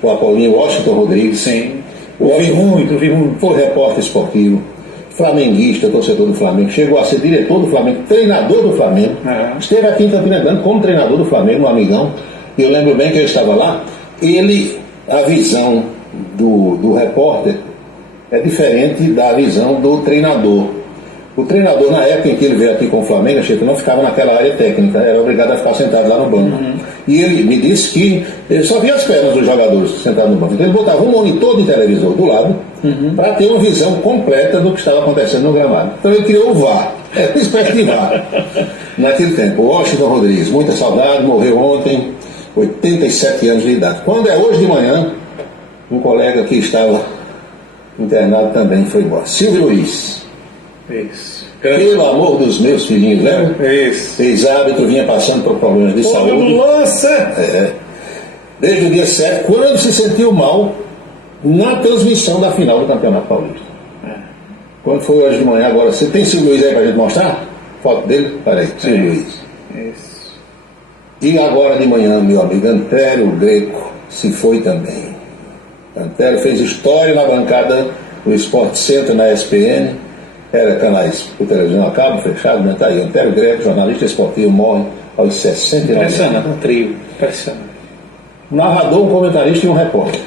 o Apolinho Washington Rodrigues. Sim. Ouvi muito. Foi repórter esportivo, flamenguista, torcedor do Flamengo, chegou a ser diretor do Flamengo, treinador do Flamengo, esteve aqui em Campina Grande como treinador do Flamengo, um amigão, e eu lembro bem que eu estava lá. A visão do repórter é diferente da visão do treinador. O treinador, na época em que ele veio aqui com o Flamengo, não ficava naquela área técnica, era obrigado a ficar sentado lá no banco. E ele me disse que ele só via as pernas dos jogadores sentados no banco. Então ele botava um monitor de televisor do lado para ter uma visão completa do que estava acontecendo no gramado. Então ele criou o VAR, uma espécie de VAR naquele tempo. O Washington Rodrigues, muita saudade, morreu ontem, 87 anos de idade. Quando é hoje de manhã, um colega que estava internado também foi embora. Silvio Luiz, Isso. Pelo amor dos meus filhinhos, né? Isso. Ex-árbitro, vinha passando por problemas de saúde. Nossa! Desde o dia 7, quando se sentiu mal na transmissão da final do Campeonato Paulista. Quando foi hoje de manhã, agora, você tem Silvio Luiz aí pra gente mostrar? Foto dele? Peraí, Silvio Luiz. Isso. E agora de manhã, meu amigo Antério Greco se foi também. Antério fez história na bancada do Sport Center na ESPN. Era canais por televisão a cabo, fechado, né? Tá aí, Antério Greco, jornalista esportivo, morre aos 69 anos. Impressionante, um trio. Impressionante. Um narrador, um comentarista e um repórter.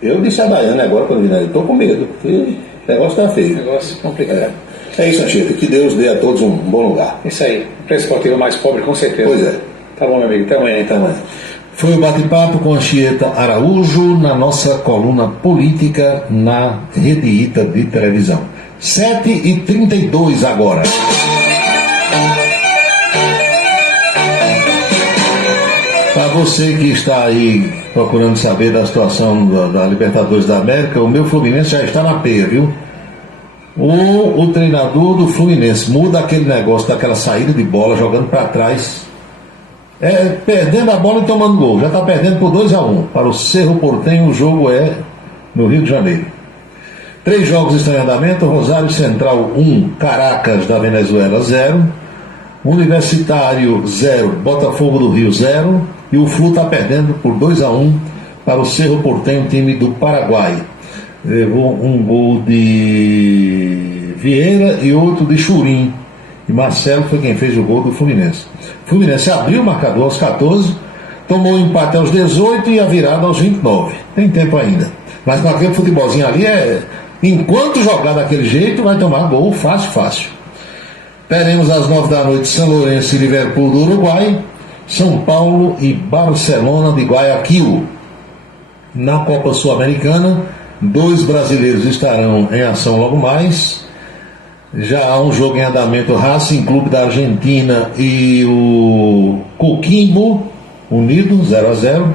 Eu disse a Daiane agora, quando vi, eu tô com medo, porque o negócio tá feio. Negócio complicado. É isso, Anchieta, que Deus dê a todos um bom lugar. Isso aí, imprensa esportiva mais pobre, com certeza. Pois é. Tá bom, meu amigo, até amanhã então. Foi o bate-papo com Anchieta Araújo na nossa coluna política na Rede Ita de televisão. 7h32 agora. Para você que está aí procurando saber da situação da Libertadores da América, o meu Fluminense já está na peia, viu? O treinador do Fluminense muda aquele negócio daquela saída de bola, jogando para trás, perdendo a bola e tomando gol. Já está perdendo por 2-1 para o Cerro Porteño. O jogo é no Rio de Janeiro. 3 jogos estão em andamento: Rosário Central 1, Caracas da Venezuela 0, Universitário 0, Botafogo do Rio 0, e o Flu está perdendo por 2-1 para o Cerro Porteño, time do Paraguai. Levou um gol de Vieira e outro de Churim, e Marcelo foi quem fez o gol do Fluminense. O Fluminense abriu o marcador aos 14, tomou o empate aos 18 e a virada aos 29. Tem tempo ainda, mas com aquele futebolzinho ali, enquanto jogar daquele jeito, vai tomar gol fácil. Teremos às 9 da noite São Lourenço e Liverpool do Uruguai, São Paulo e Barcelona de Guayaquil. Na Copa Sul-Americana, 2 brasileiros estarão em ação logo mais. Já há um jogo em andamento: Racing Clube da Argentina e o Coquimbo Unido, 0-0.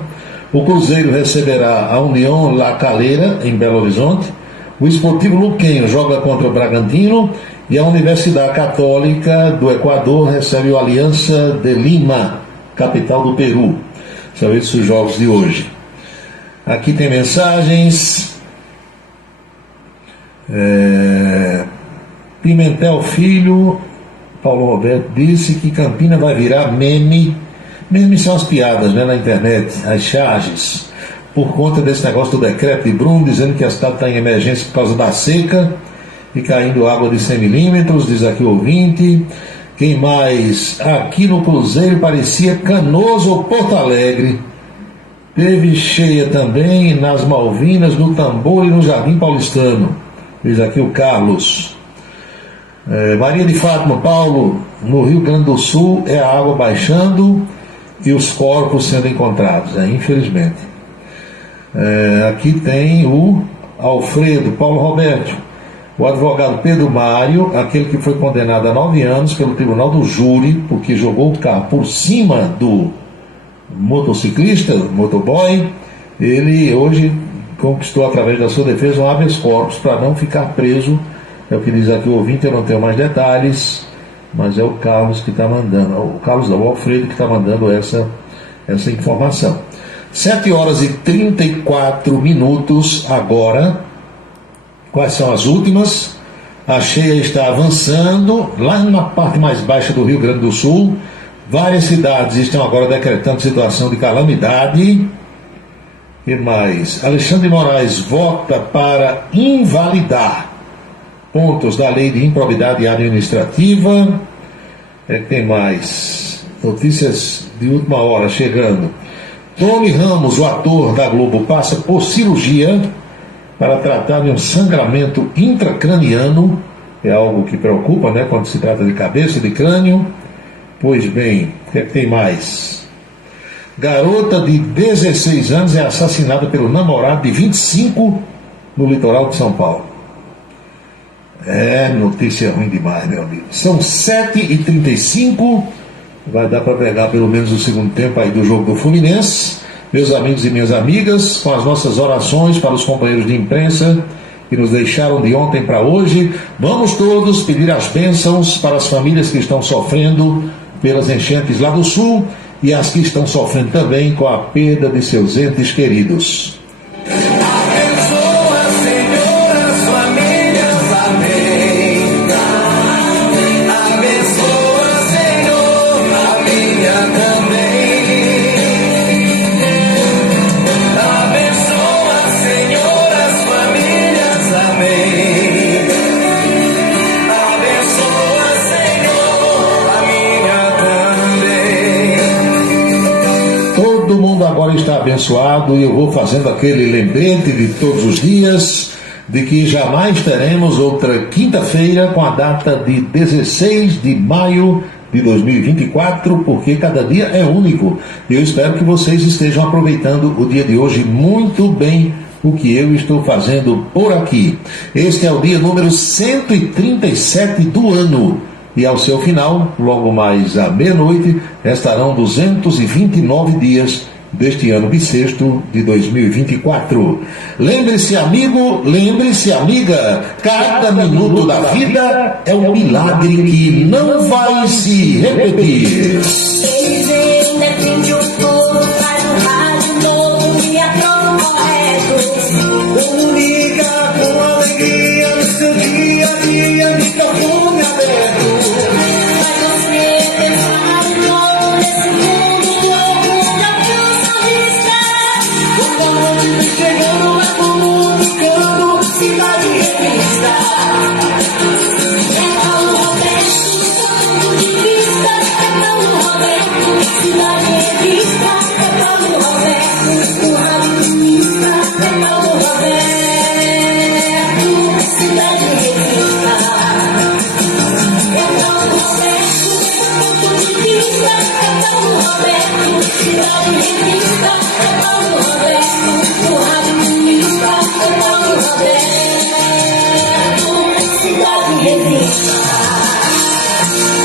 O Cruzeiro receberá a União La Calera em Belo Horizonte. O Esportivo Luquenho joga contra o Bragantino e a Universidade Católica do Equador recebe o Aliança de Lima, capital do Peru. São esses os jogos de hoje. Aqui tem mensagens. Pimentel Filho, Paulo Roberto disse que Campina vai virar meme. Meme são as piadas, né, na internet, as charges, por conta desse negócio do decreto de Brum, dizendo que a cidade está em emergência por causa da seca e caindo água de 100 milímetros, diz aqui o ouvinte. Quem mais? Aqui no Cruzeiro parecia Canoso ou Porto Alegre. Teve cheia também nas Malvinas, no Tambor e no Jardim Paulistano, diz aqui o Carlos. Maria de Fátima, Paulo, no Rio Grande do Sul é a água baixando e os corpos sendo encontrados, infelizmente. Aqui tem o Alfredo, Paulo Roberto, o advogado Pedro Mário, aquele que foi condenado a 9 anos pelo Tribunal do Júri, porque jogou o carro por cima do motociclista, motoboy. Ele hoje conquistou, através da sua defesa, um habeas corpus para não ficar preso. É o que diz aqui o ouvinte, eu não tenho mais detalhes, mas é o Carlos que está mandando, o Alfredo que está mandando essa informação. 7h34 agora. Quais são as últimas? A cheia está avançando lá na parte mais baixa do Rio Grande do Sul. Várias cidades estão agora decretando situação de calamidade. E mais? Alexandre de Moraes vota para invalidar pontos da lei de improbidade administrativa. Tem mais notícias de última hora chegando. Tony Ramos, o ator da Globo, passa por cirurgia para tratar de um sangramento intracraniano. É algo que preocupa, né, quando se trata de cabeça, de crânio. Pois bem, o que é que tem mais? Garota de 16 anos é assassinada pelo namorado de 25 no litoral de São Paulo. Notícia ruim demais, meu amigo. São 7h35. Vai dar para pegar pelo menos o segundo tempo aí do jogo do Fluminense. Meus amigos e minhas amigas, com as nossas orações para os companheiros de imprensa que nos deixaram de ontem para hoje. Vamos todos pedir as bênçãos para as famílias que estão sofrendo pelas enchentes lá do sul e as que estão sofrendo também com a perda de seus entes queridos. Agora está abençoado e eu vou fazendo aquele lembrete de todos os dias de que jamais teremos outra quinta-feira com a data de 16 de maio de 2024, porque cada dia é único. Eu espero que vocês estejam aproveitando o dia de hoje muito bem, o que eu estou fazendo por aqui. Este é o dia número 137 do ano. E ao seu final, logo mais à meia-noite, estarão 229 dias deste ano bissexto de 2024. Lembre-se, amigo, lembre-se, amiga, cada minuto da vida é um milagre que não vai se repetir. Defende o povo, faz um rádio novo e a trono correto. Comunica com alegria no seu dia a dia, microfone aberto. Faz você pensar de novo nesse mundo novo, chegando, vai comunicando, Cidade Revista. É Paulo Roberto, ponto de vista. É Paulo Roberto, Cidade Revista. É Paulo Roberto, o Rádio Mista. É Paulo Roberto, Cidade Revista. É Paulo Roberto, ponto de vista. É Paulo Roberto, Cidade Revista.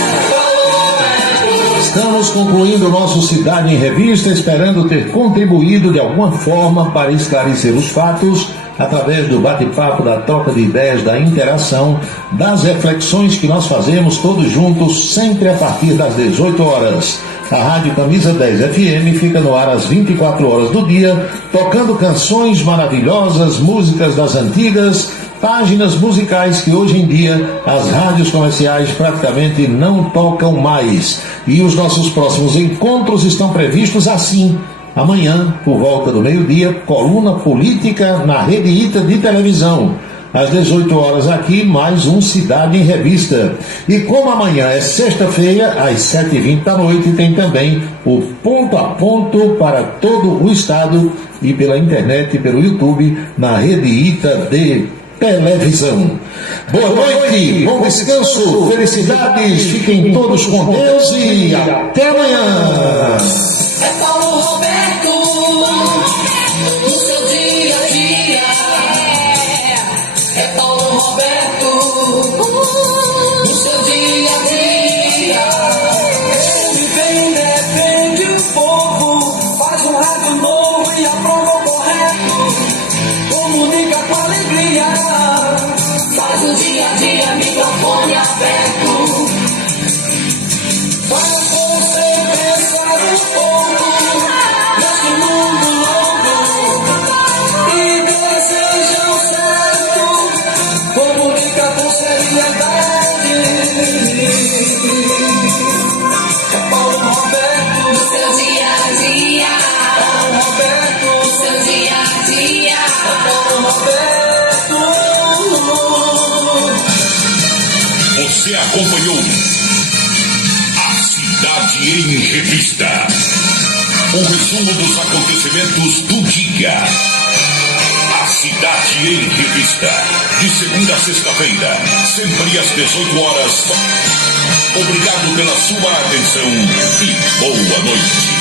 É Paulo Roberto. Estamos concluindo o nosso Cidade em Revista, esperando ter contribuído de alguma forma para esclarecer os fatos através do bate-papo, da troca de ideias, da interação, das reflexões que nós fazemos todos juntos, sempre a partir das 18 horas. A Rádio Camisa 10 FM fica no ar às 24 horas do dia, tocando canções maravilhosas, músicas das antigas, páginas musicais que hoje em dia as rádios comerciais praticamente não tocam mais. E os nossos próximos encontros estão previstos assim. Amanhã, por volta do meio-dia, coluna política na Rede Ita de televisão. Às 18 horas aqui, mais um Cidade em Revista. E como amanhã é sexta-feira, às 7h20 da noite, tem também o Ponto a Ponto para todo o estado e pela internet e pelo YouTube na Rede Ita de televisão. Boa noite, bom descanso, felicidades, fiquem todos com Deus e até amanhã. É Paulo Roberto, no seu dia a dia. É Paulo Roberto, no seu dia a dia. Ele vem, defende o povo, faz um rádio novo e aprova o correto. Comunica com alegria, faz o dia a dia, microfone aberto. Faz você pensar um pouco nesse mundo louco e deseja o certo. Comunica com seriedade. É Paulo Roberto, no seu dia a dia. Paulo Roberto, no seu dia a dia. É Paulo Roberto. Você acompanhou a Cidade em Revista. Um resumo dos acontecimentos do dia. A Cidade em Revista. De segunda a sexta-feira, sempre às 18 horas. Obrigado pela sua atenção e boa noite.